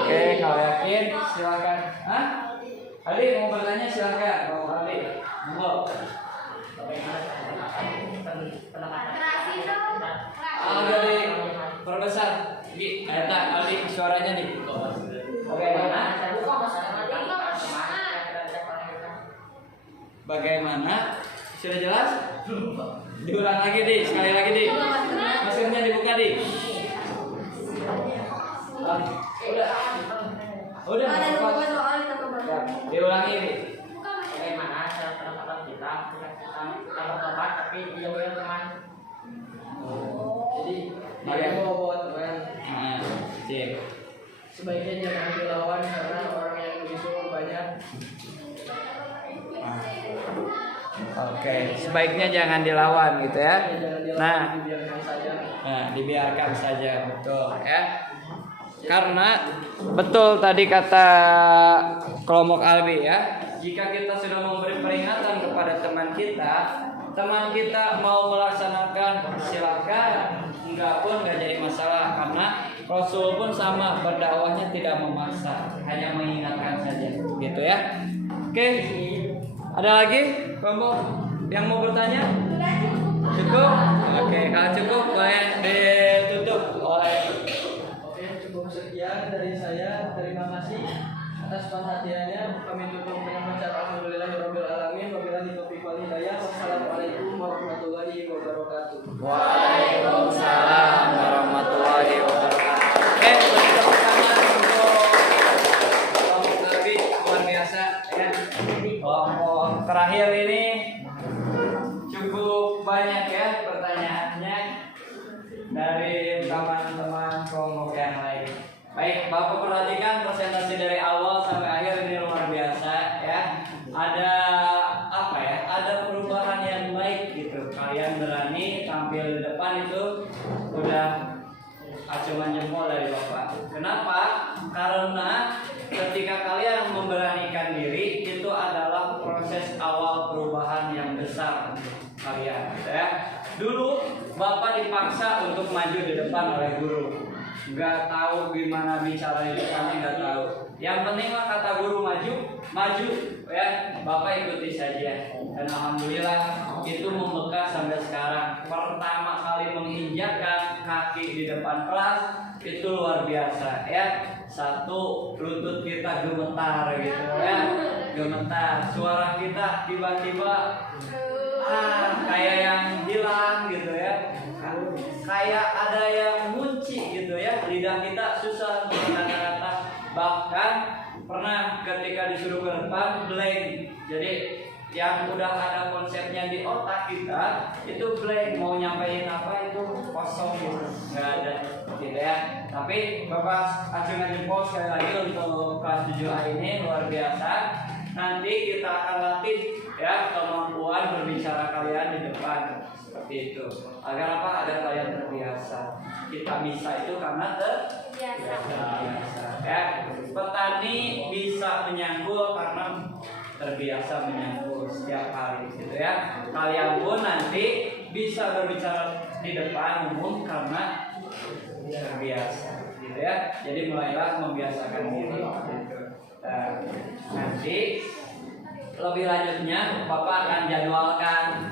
Oke, kalau yakin silakan. Hah? Ali mau bertanya silakan. Mau Ali? Monggo. Terasi dong. Dari perbesar. Eta Ali suaranya nih. Bagaimana? Sudah jelas? Diulang lagi di, sekali lagi di. Maskernya dibuka di. Udah. Ada dua soal kita Ya, diulangi di. Bagaimana cara penempatan kita bertobat tapi dia punya teman? Jadi, dia mau bawa teman. Nah, sip. Sebaiknya jangan dilawan karena orang yang begitu banyak. Oke, sebaiknya jangan dilawan gitu ya. Jangan dilawan, Nah, dibiarkan saja. dibiarkan saja, betul ya. Karena betul tadi kata kelompok Albi ya, jika kita sudah memberi peringatan kepada teman kita mau melaksanakan silakan, enggak pun enggak jadi masalah karena Rasul pun sama berdakwahnya tidak memaksa, hanya mengingatkan saja, gitu ya. Oke, ada lagi kelompok yang mau bertanya? Cukup? Oke, kalau cukup boleh ditutup oleh. Oke, cukup sekian dari saya. Terima kasih atas perhatiannya. Kami tutup dengan ucapan alhamdulillahirabbil alamin. Wabillahi taufiq wal hidayah. Wassalamualaikum warahmatullahi wabarakatuh. Waalaikumsalam warahmatullahi wabarakatuh. Oke, tepuk tangan untuk kelompok Albi, luar biasa ya. Kelompok terakhir ini cukup banyak ya pertanyaannya dari teman-teman kelompok yang lain. Baik, Bapak perhatikan presentasi dari awal sampai akhir ini luar biasa ya. Ada apa ya? Ada perubahan yang baik gitu. Kalian berani tampil di depan itu udah acungan jempol dari Bapak. Kenapa? Karena ketika kalian memberanikan diri itu adalah proses awal perubahan yang besar untuk kalian ya. Dulu Bapak dipaksa untuk maju di depan oleh guru. Nggak tahu gimana bicara di depannya, nggak tahu. Yang penting mah kata guru maju ya, Bapak ikuti saja. Dan alhamdulillah itu membekas sampai sekarang. Pertama kali menginjakkan kaki di depan kelas itu luar biasa ya. Satu, lutut kita gemetar gitu ya, gemetar. Suara kita tiba-tiba kayak yang hilang gitu ya, kayak ada yang munci gitu ya, lidah kita susah untuk kata-kata. Bahkan pernah ketika disuruh ke depan blank, jadi yang udah ada konsepnya di otak kita itu blank, mau nyampein apa itu kosong gitu, nggak ada gitu ya. Tapi Bapak acungan jempol sekali lagi untuk kelas 7A ini luar biasa. Nanti kita akan latih ya kemampuan berbicara kalian di depan seperti itu. Agar apa? Agar kalian terbiasa. Kita bisa itu karena terbiasa. Ya, petani bisa menyangkul karena terbiasa menyangkul setiap hari gitu ya. Kalian pun nanti bisa berbicara di depan umum karena terbiasa, gitu ya. Jadi mulailah membiasakan diri. Gitu. Nah, nanti lebih lanjutnya Bapak akan jadwalkan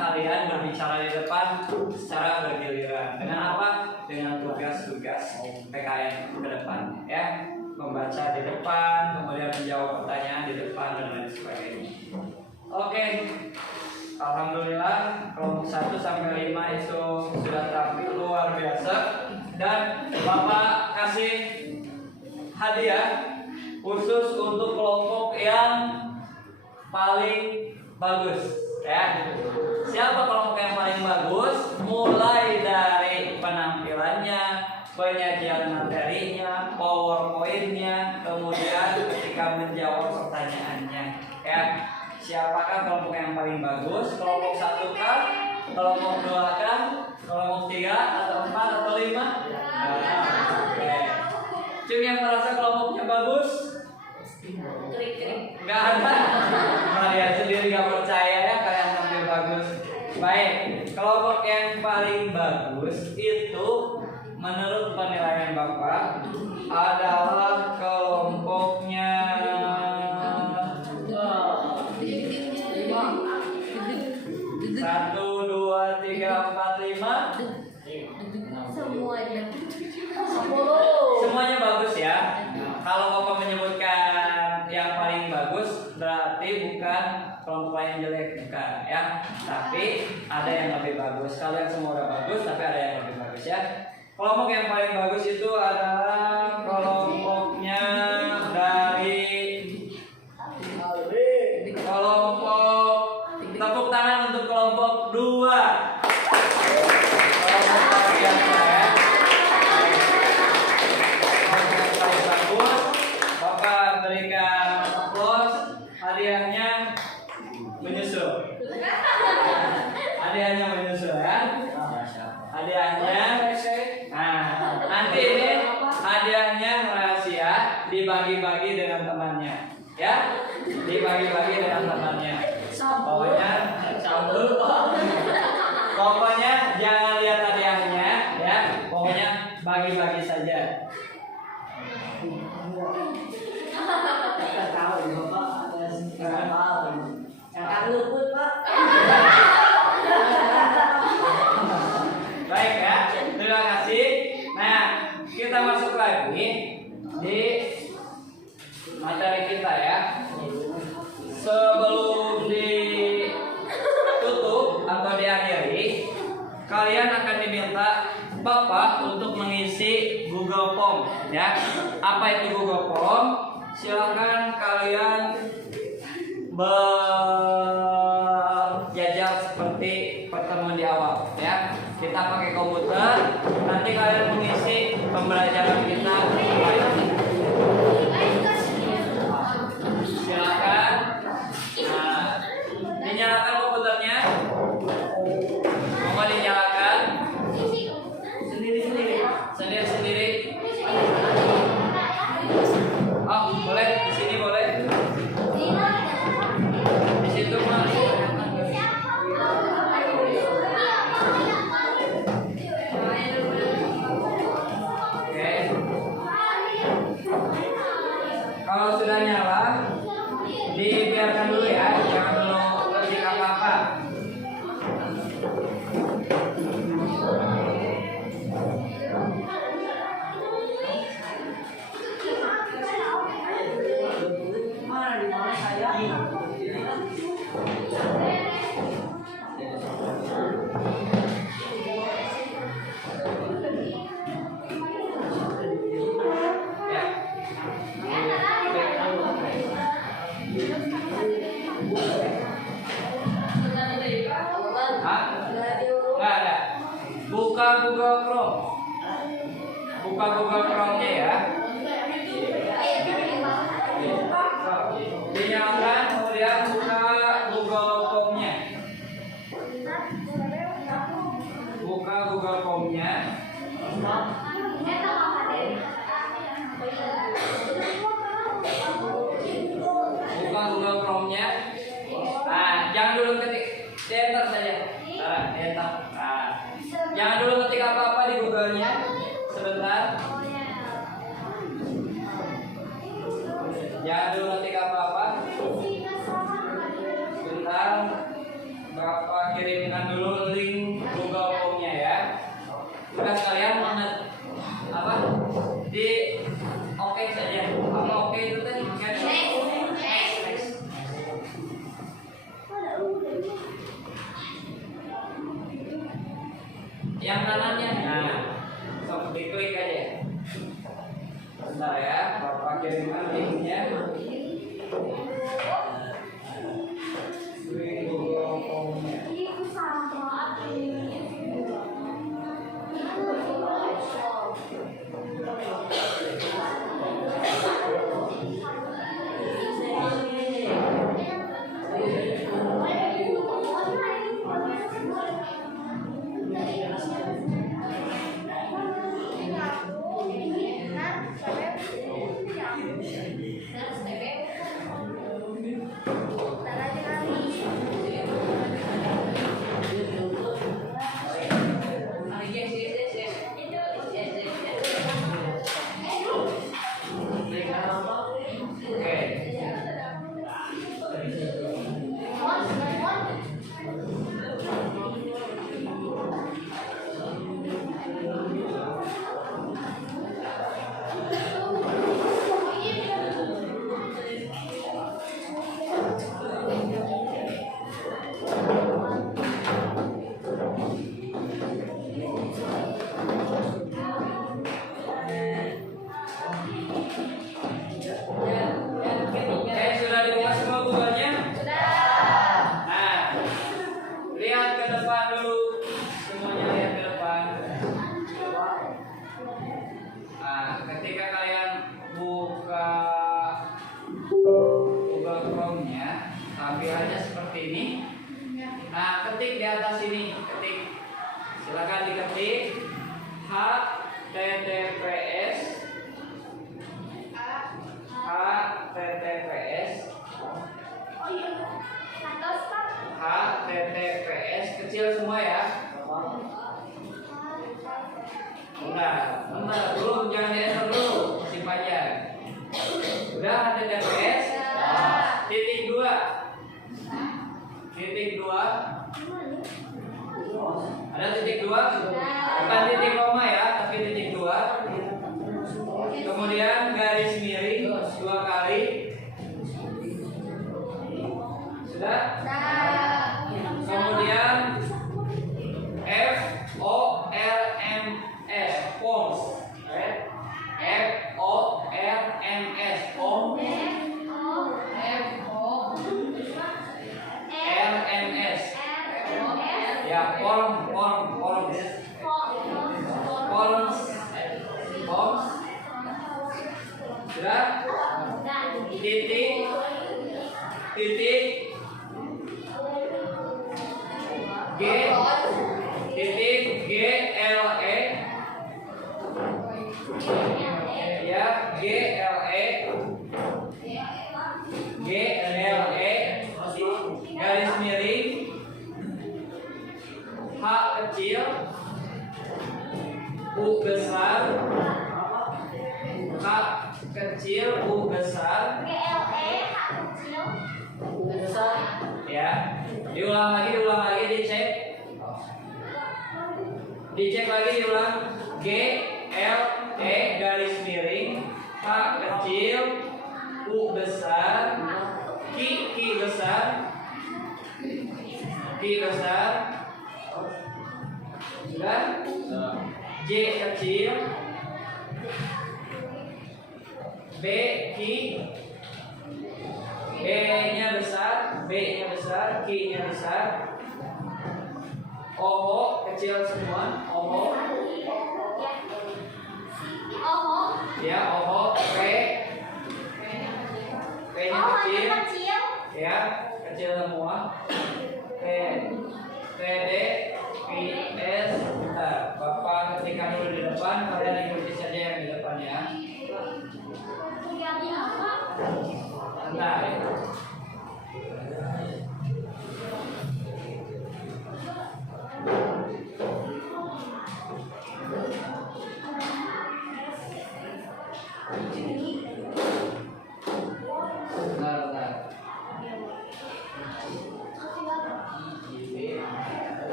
kalian berbicara di depan secara bergiliran. Dengan apa? Dengan tugas-tugas PKN ke depan, ya. Membaca di depan, kemudian menjawab pertanyaan di depan dan lain sebagainya. Oke. Alhamdulillah kelompok 1 sampai 5 itu sudah tampil luar biasa dan Bapak kasih hadiah khusus untuk kelompok yang paling bagus, ya. Siapa kelompok yang paling bagus? Mulai dari penampilannya, penyajian materinya, PowerPoint-nya, kemudian ketika menjawab pertanyaannya, ya. Siapakah kelompok yang paling bagus? Kelompok 1 kah? Kelompok 2 kah? Kelompok 3 atau 4 atau 5? Oke. Tim yang merasa kelompoknya bagus? Gak ada. Kalian sendiri gak percaya ya kalian tampil bagus. Baik, kelompok yang paling bagus itu menurut penilaian Bapak adalah kelompoknya 1, 2, 3, 4, 5. Semuanya. 10. Semuanya bagus ya. Kalau Bapak menyebutkan yang paling bagus berarti bukan kelompok yang jelek, bukan ya. Tapi ada yang lebih bagus. Kalian semua udah bagus, tapi ada yang lebih bagus ya. Kelompok yang paling bagus itu adalah kelompoknya dari kelompok, tepuk tangan untuk kelompok 2. Kelompok luar biasa ya. Kelompok yang paling bagus. Bapak berikan aplaus. Hadiahnya menyusul. Hadiahnya menyusul ya. Hadiahnya. Nah, nanti ini hadiahnya rahasia, dibagi-bagi dengan temannya, ya. Dibagi-bagi dengan temannya. Pokoknya jangan lihat hadiahnya, ya. Pokoknya bagi-bagi saja. Kita tahu ya Bapak ada hal yang akan luput Pak. Baik ya, terima kasih. Nah, kita masuk lagi di materi kita ya. Sebelum ditutup atau diakhiri, kalian akan diminta Bapak untuk mengisi Google Form ya. Apa itu Google Form? Silakan kalian berjajar seperti pertemuan di awal ya. Kita pakai komputer, nanti kalian mengisi pembelajaran kita. Silakan. Nah, dinyalakan komputernya. Mau dinyalakan? Sendiri-sendiri. Oh, boleh di sini boleh. Di situ mah. Oke. Kalau sudah nyala, dibiarkan dulu ya, jangan dulu ketik apa-apa. Mana di mana saya? Ya. Hah? Nggak ada. Buka Google Chrome. Buka Google Chrome-nya ya. Dinyalakan, kemudian buka Google Chrome-nya. Buka Google Chrome-nya. Buka Google Chrome-nya. Nah, jangan dulu ketik, enter saja. Bentar ya, Bapak kirimkan linknya. Google Form-nya. Itu sama Sudah dibuka semua Google-nya? Nah, lihat ke depan dulu. Semuanya lihat ke depan. Nah, ketika kalian buka Google Chrome-nya, tampilannya seperti ini. Nah, ketik di atas ini, ketik. Silakan diketik https https kecil semua ya. Bentar, belum, jangan di-enter dulu, masih panjang. Udah https titik dua, ada titik dua, bukan titik koma ya, tapi titik dua. Kemudian garis miring 2 kali. Sudah? Kemudian FOLMS, forms, FOLMS, form, LMS, ya forms, sudah? Titik GLE, ya GLE garis miring H kecil U besar, H kecil U besar, ya. Diulang lagi, dicek lagi, diulang. GLE garis miring H kecil U besar, Q besar, sudah. J kecil, B nya besar, Q-nya besar, OH kecil semua, OH, ya OH, P-nya kecil, ya kecil semua, TD, PS, bentar, Bapak ketikkan dulu di depan, kalian ikuti saja yang di depan ya. Bentar.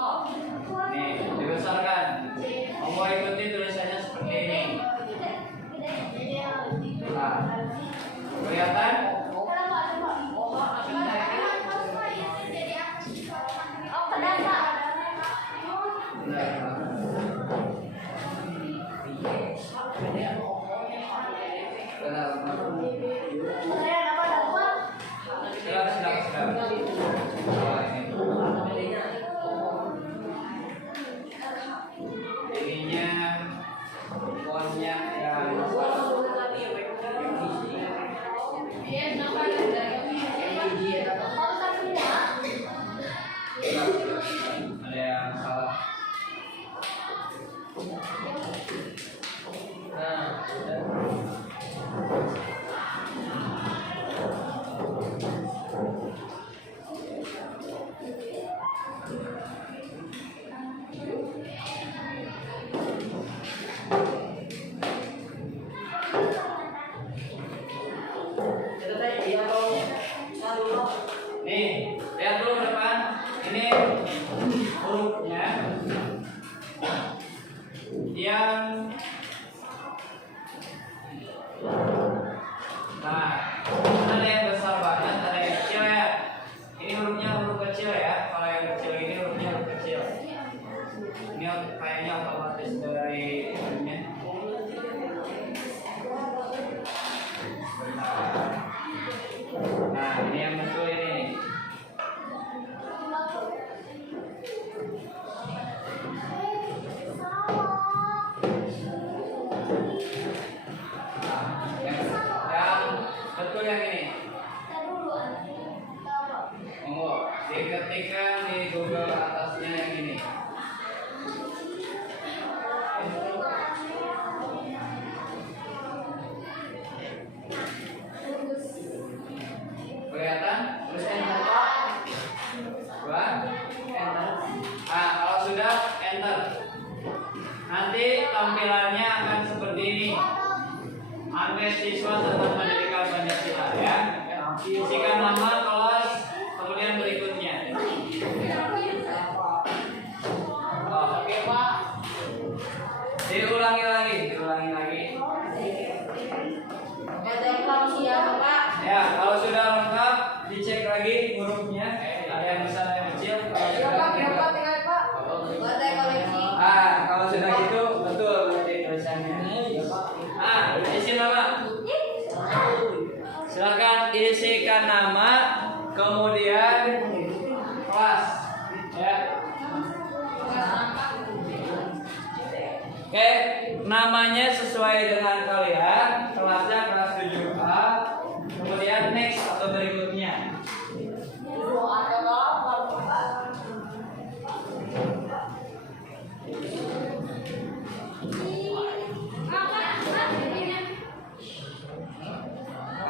Nih, dibesarkan. Mau ikuti tulisannya seperti ini. Nah, kelihatan? Nih, lihat dulu ke depan. Ini hurufnya yang ada yang besar banget, ada yang kecil ya. Ini hurufnya huruf kecil ya. Kalau yang kecil ini hurufnya huruf kecil. Ini kayaknya otomatis dari ininya. Nah, ini yang betul ini. Yang betul yang ini. Monggo, diketikkan di Google atasnya yang ini. Kelihatan? Terus enter Pak. Dua. Enter. Nah, kalau sudah enter. Nanti tampilannya akan seperti ini. Manifest siswa tetap pendidikan Pancasila ya. Isikan nama, kelas, kemudian berikutnya. Oh, oke Pak. Diulangi lagi. Ya, kalau sudah lengkap, dicek lagi hurufnya. Ada yang besar, ada yang kecil. Kalau sudah gitu, betul berarti tulisannya. Isi nama. Silakan isikan nama, kemudian kelas. Ya. Oke, namanya sesuai dengan kalian. Kelasnya kelas 7A. Kemudian next atau berikutnya.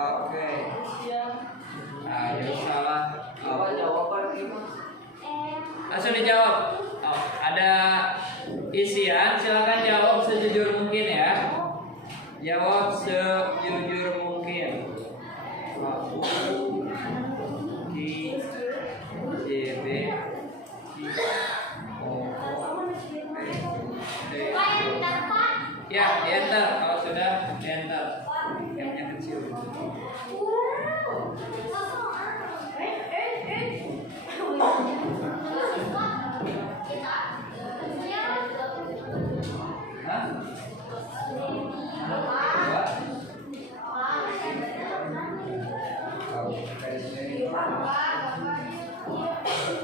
Oke. Ayo salah. Langsung dijawab. Ada isian, silakan jawab sejujur mungkin ya. Jawab sejujur mungkin. Ya, enter. Kalau sudah enter. Yang kecil.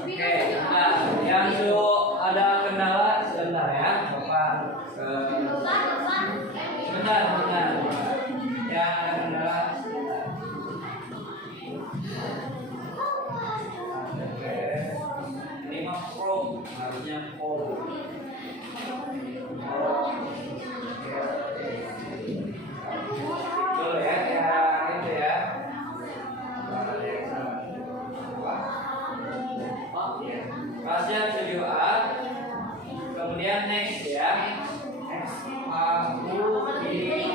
Oke, nah yang ada kendala sebentar ya, Bapak. Sebentar. Yang ada kendala sebentar. Oke, ini mah pro, harusnya pro. Betul ya, itu ya. Kelasnya 7A. Kemudian next ya. Aku di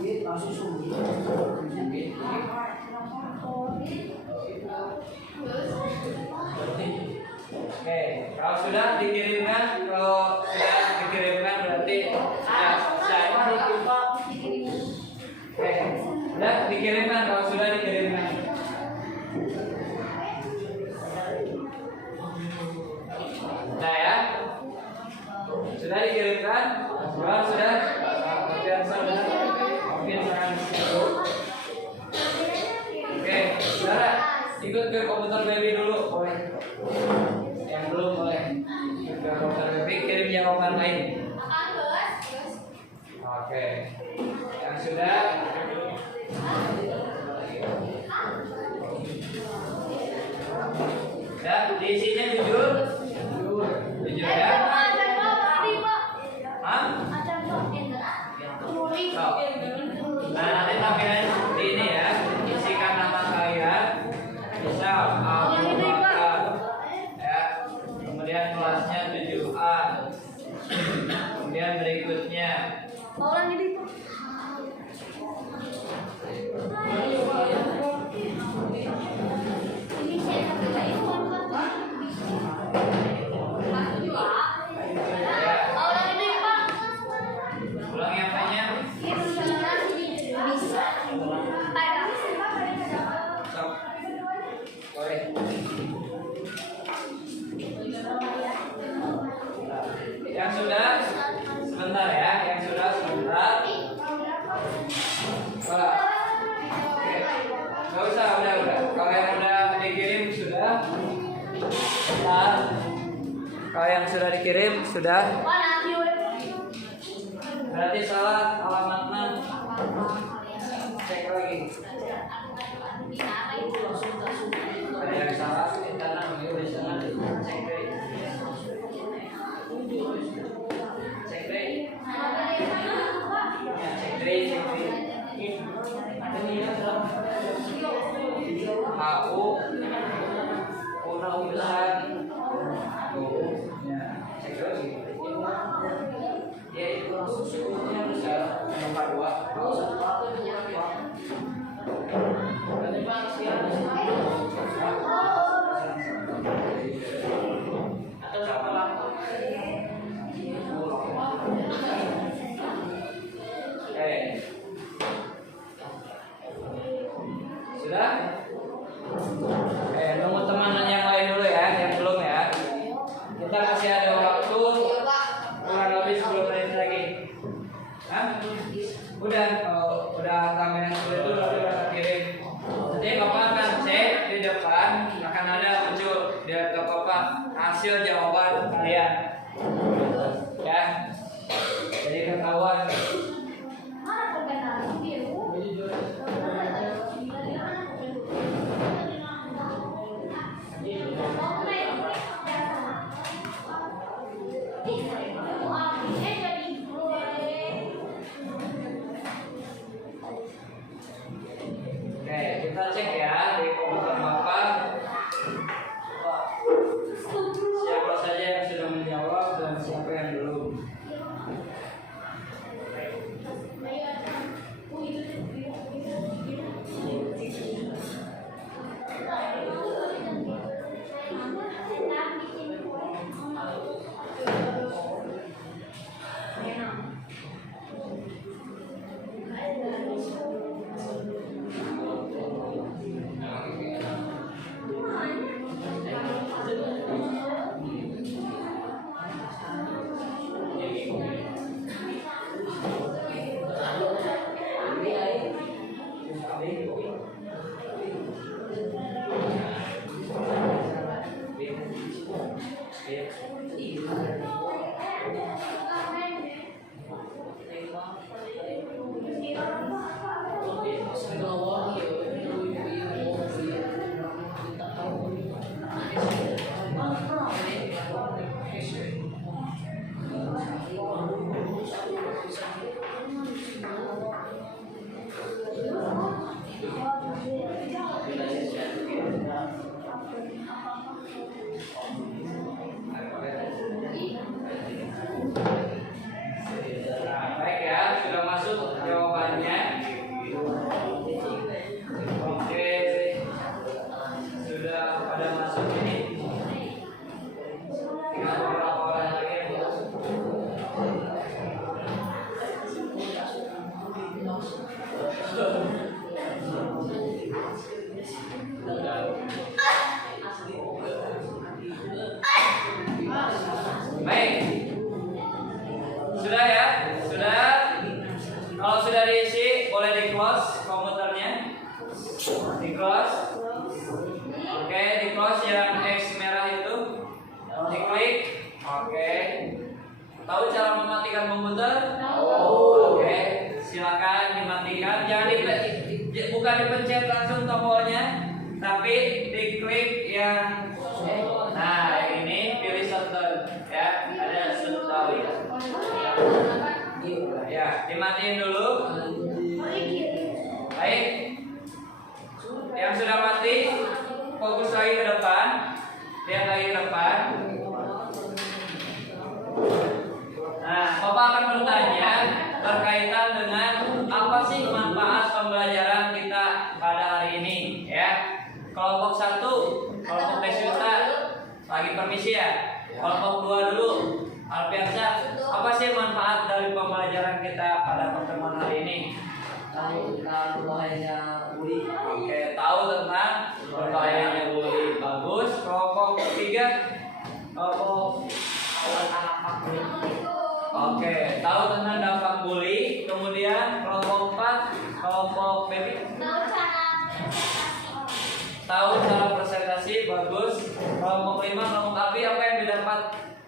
Dia masih sungguh. Oke, kalau sudah dikirimkan berarti sudah selesai. Oke, sudah dikirimkan kalau sudah dikirimkan. Nah ya, sudah dikirimkan. Kalau sudah, mungkin sekarang dulu. Oke, saudara ikut ke komputer baby dulu, boleh. Yang belum boleh. Ikut ke komputer baby, kirim jawaban lain. Oke, yang sudah. Ya, diisinya jujur. Jujur ya. Hah? Nah, nanti tampilan seperti ini ya. Isikan nama kalian. Misal Abu Bakar. Ya. Kemudian kelasnya 7A. Kemudian berikutnya. Ulang yang banyak. Boleh. Yang sudah sebentar ya, yang sudah sebentar. Oke. Gak usah, udah. Kalau yang udah dikirim sudah. Bentar. Kalau yang sudah dikirim sudah. Berarti salah alamatnya. Cek lagi. Ada yang salah, karena udah salah. Cek deh. Cek deh. Cek deh. HU besar. Cek lagi. Ya itu susunya besar. Nomor 2. Sudah? Nunggu teman yang lain dulu ya, yang belum ya. Kita masih ada waktu kurang lebih 10 menit lagi. Hah? Udah tambahan itu udah kirim. Nanti Bapak akan cek di depan, akan ada muncul di laptop Bapak hasil jawaban kalian. Ya. Jadi ketahuan. Kalau sudah diisi, boleh di close komputernya. Di close. Oke, di close yang X merah itu. Diklik. Oke. Tahu cara mematikan komputer? Oke, silakan dimatikan. Bukan dipencet langsung tombolnya, tapi diklik yang yang ini, pilih shutdown ya. Ada shutdown. Ya, dimatiin dulu. Baik. Yang sudah mati, fokus lagi ke depan. Lihat lagi ke depan. Nah, Bapak akan bertanya berkaitan dengan apa sih manfaat pembelajaran kita pada hari ini, ya. Kelompok 1, kelompok Deswita, lagi permisi ya. Kelompok 2 dulu, Alfiansyah, apa sih manfaat dari pembelajaran kita pada pertemuan hari ini? Tahu tentang bahayanya bully. Oke, tahu tentang bahayanya bully. Bagus. Kelompok 3, kelompok Oke, tahu tentang dampak bully. Kemudian kelompok 4, kelompok baby. Tahu cara presentasi, bagus. Kelompok 5, kelompok Abi, apa yang didapat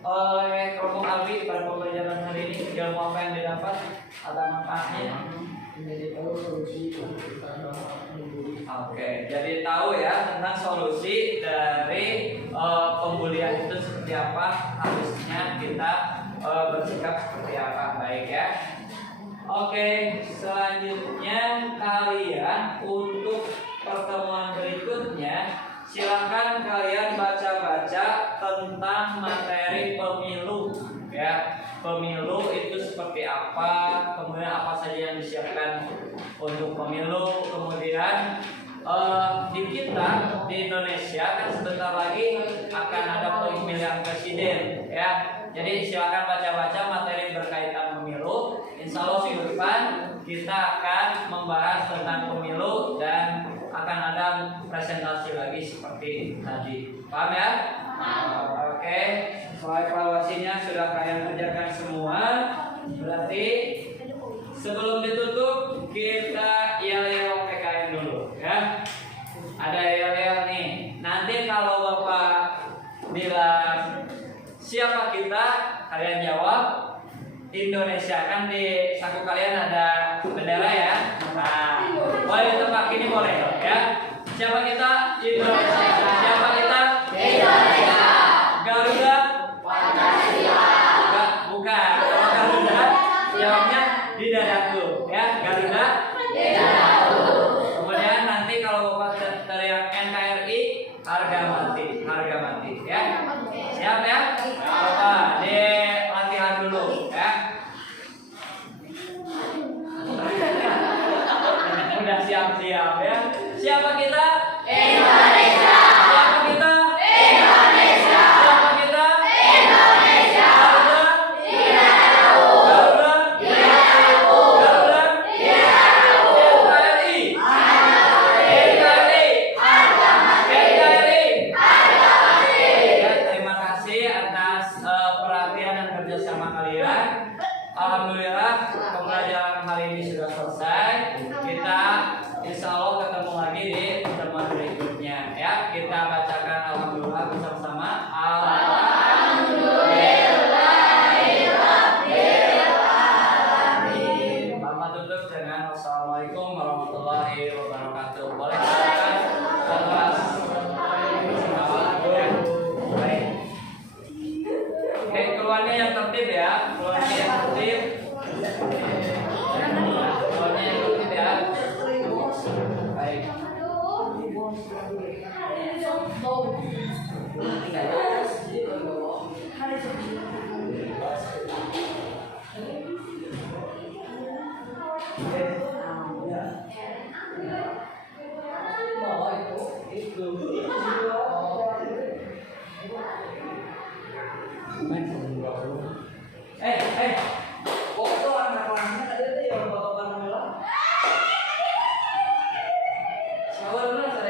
oleh kelompok Abi pada pembelajaran hari ini? Ilmu apa yang didapat? Ada manfaatnya? Oke, jadi tahu ya tentang solusi dari pembulian itu seperti apa, harusnya kita bersikap seperti apa, baik ya. Oke, selanjutnya kalian untuk pertemuan berikutnya silakan kalian baca-baca tentang materi pemilu ya. Pemilu itu seperti apa, kemudian apa saja yang disiapkan untuk pemilu, kemudian di kita di Indonesia kan sebentar lagi akan ada pemilihan presiden ya. Jadi silakan baca-baca materi berkaitan pemilu. Insya Allah minggu depan kita akan membahas tentang pemilu dan akan ada presentasi lagi seperti tadi. Paham ya? Oke. Soal evaluasinya sudah kalian kerjakan semua. Berarti sebelum ditutup kita yel-yel PKN dulu ya. Ada yel-yel nih. Nanti kalau Bapak bilang siapa kita, kalian jawab Indonesia. Kan di saku kalian ada bendera ya. Nah, boleh ditebak ini boleh ya. Siapa kita? Indonesia. Siapa kita? Indonesia. Garuda? Pancasila. Bukan. Kalau Garuda jawabnya di dadaku ya. Garuda di dadaku. Kemudian nanti kalau Bapak teriak NKRI, harga mati, harga mati ya. Siap ya? Bapak di latihan dulu ya. Udah siap-siap ya. Siapa kita? Indonesia. Siapa kita? Indonesia. Siapa kita? Indonesia. Garuda? Tidak tahu. Garuda? Tidak tahu. Garuda? Tidak tahu. NKRI? NKRI? Harga mati. NKRI? Harga mati. Ya, terima kasih atas perhatian dan kerjasama kalian. Alhamdulillah pembelajaran hari ini sudah selesai. Kita insya Allah ketemu lagi di pertemuan berikutnya ya. Kita bacakan alhamdulillah bersama-sama. Alhamdulillahirobbilalamin. Bapak tutup dengan wassalamualaikum warahmatullahi wabarakatuh. Boleh silakan kelas. Baik. Oke, keluarnya yang tertib ya. Keluarnya yang tertib. Keluarnya yang tertib ya. Baik. Foto anak kelasnya ada yang bapak bilang.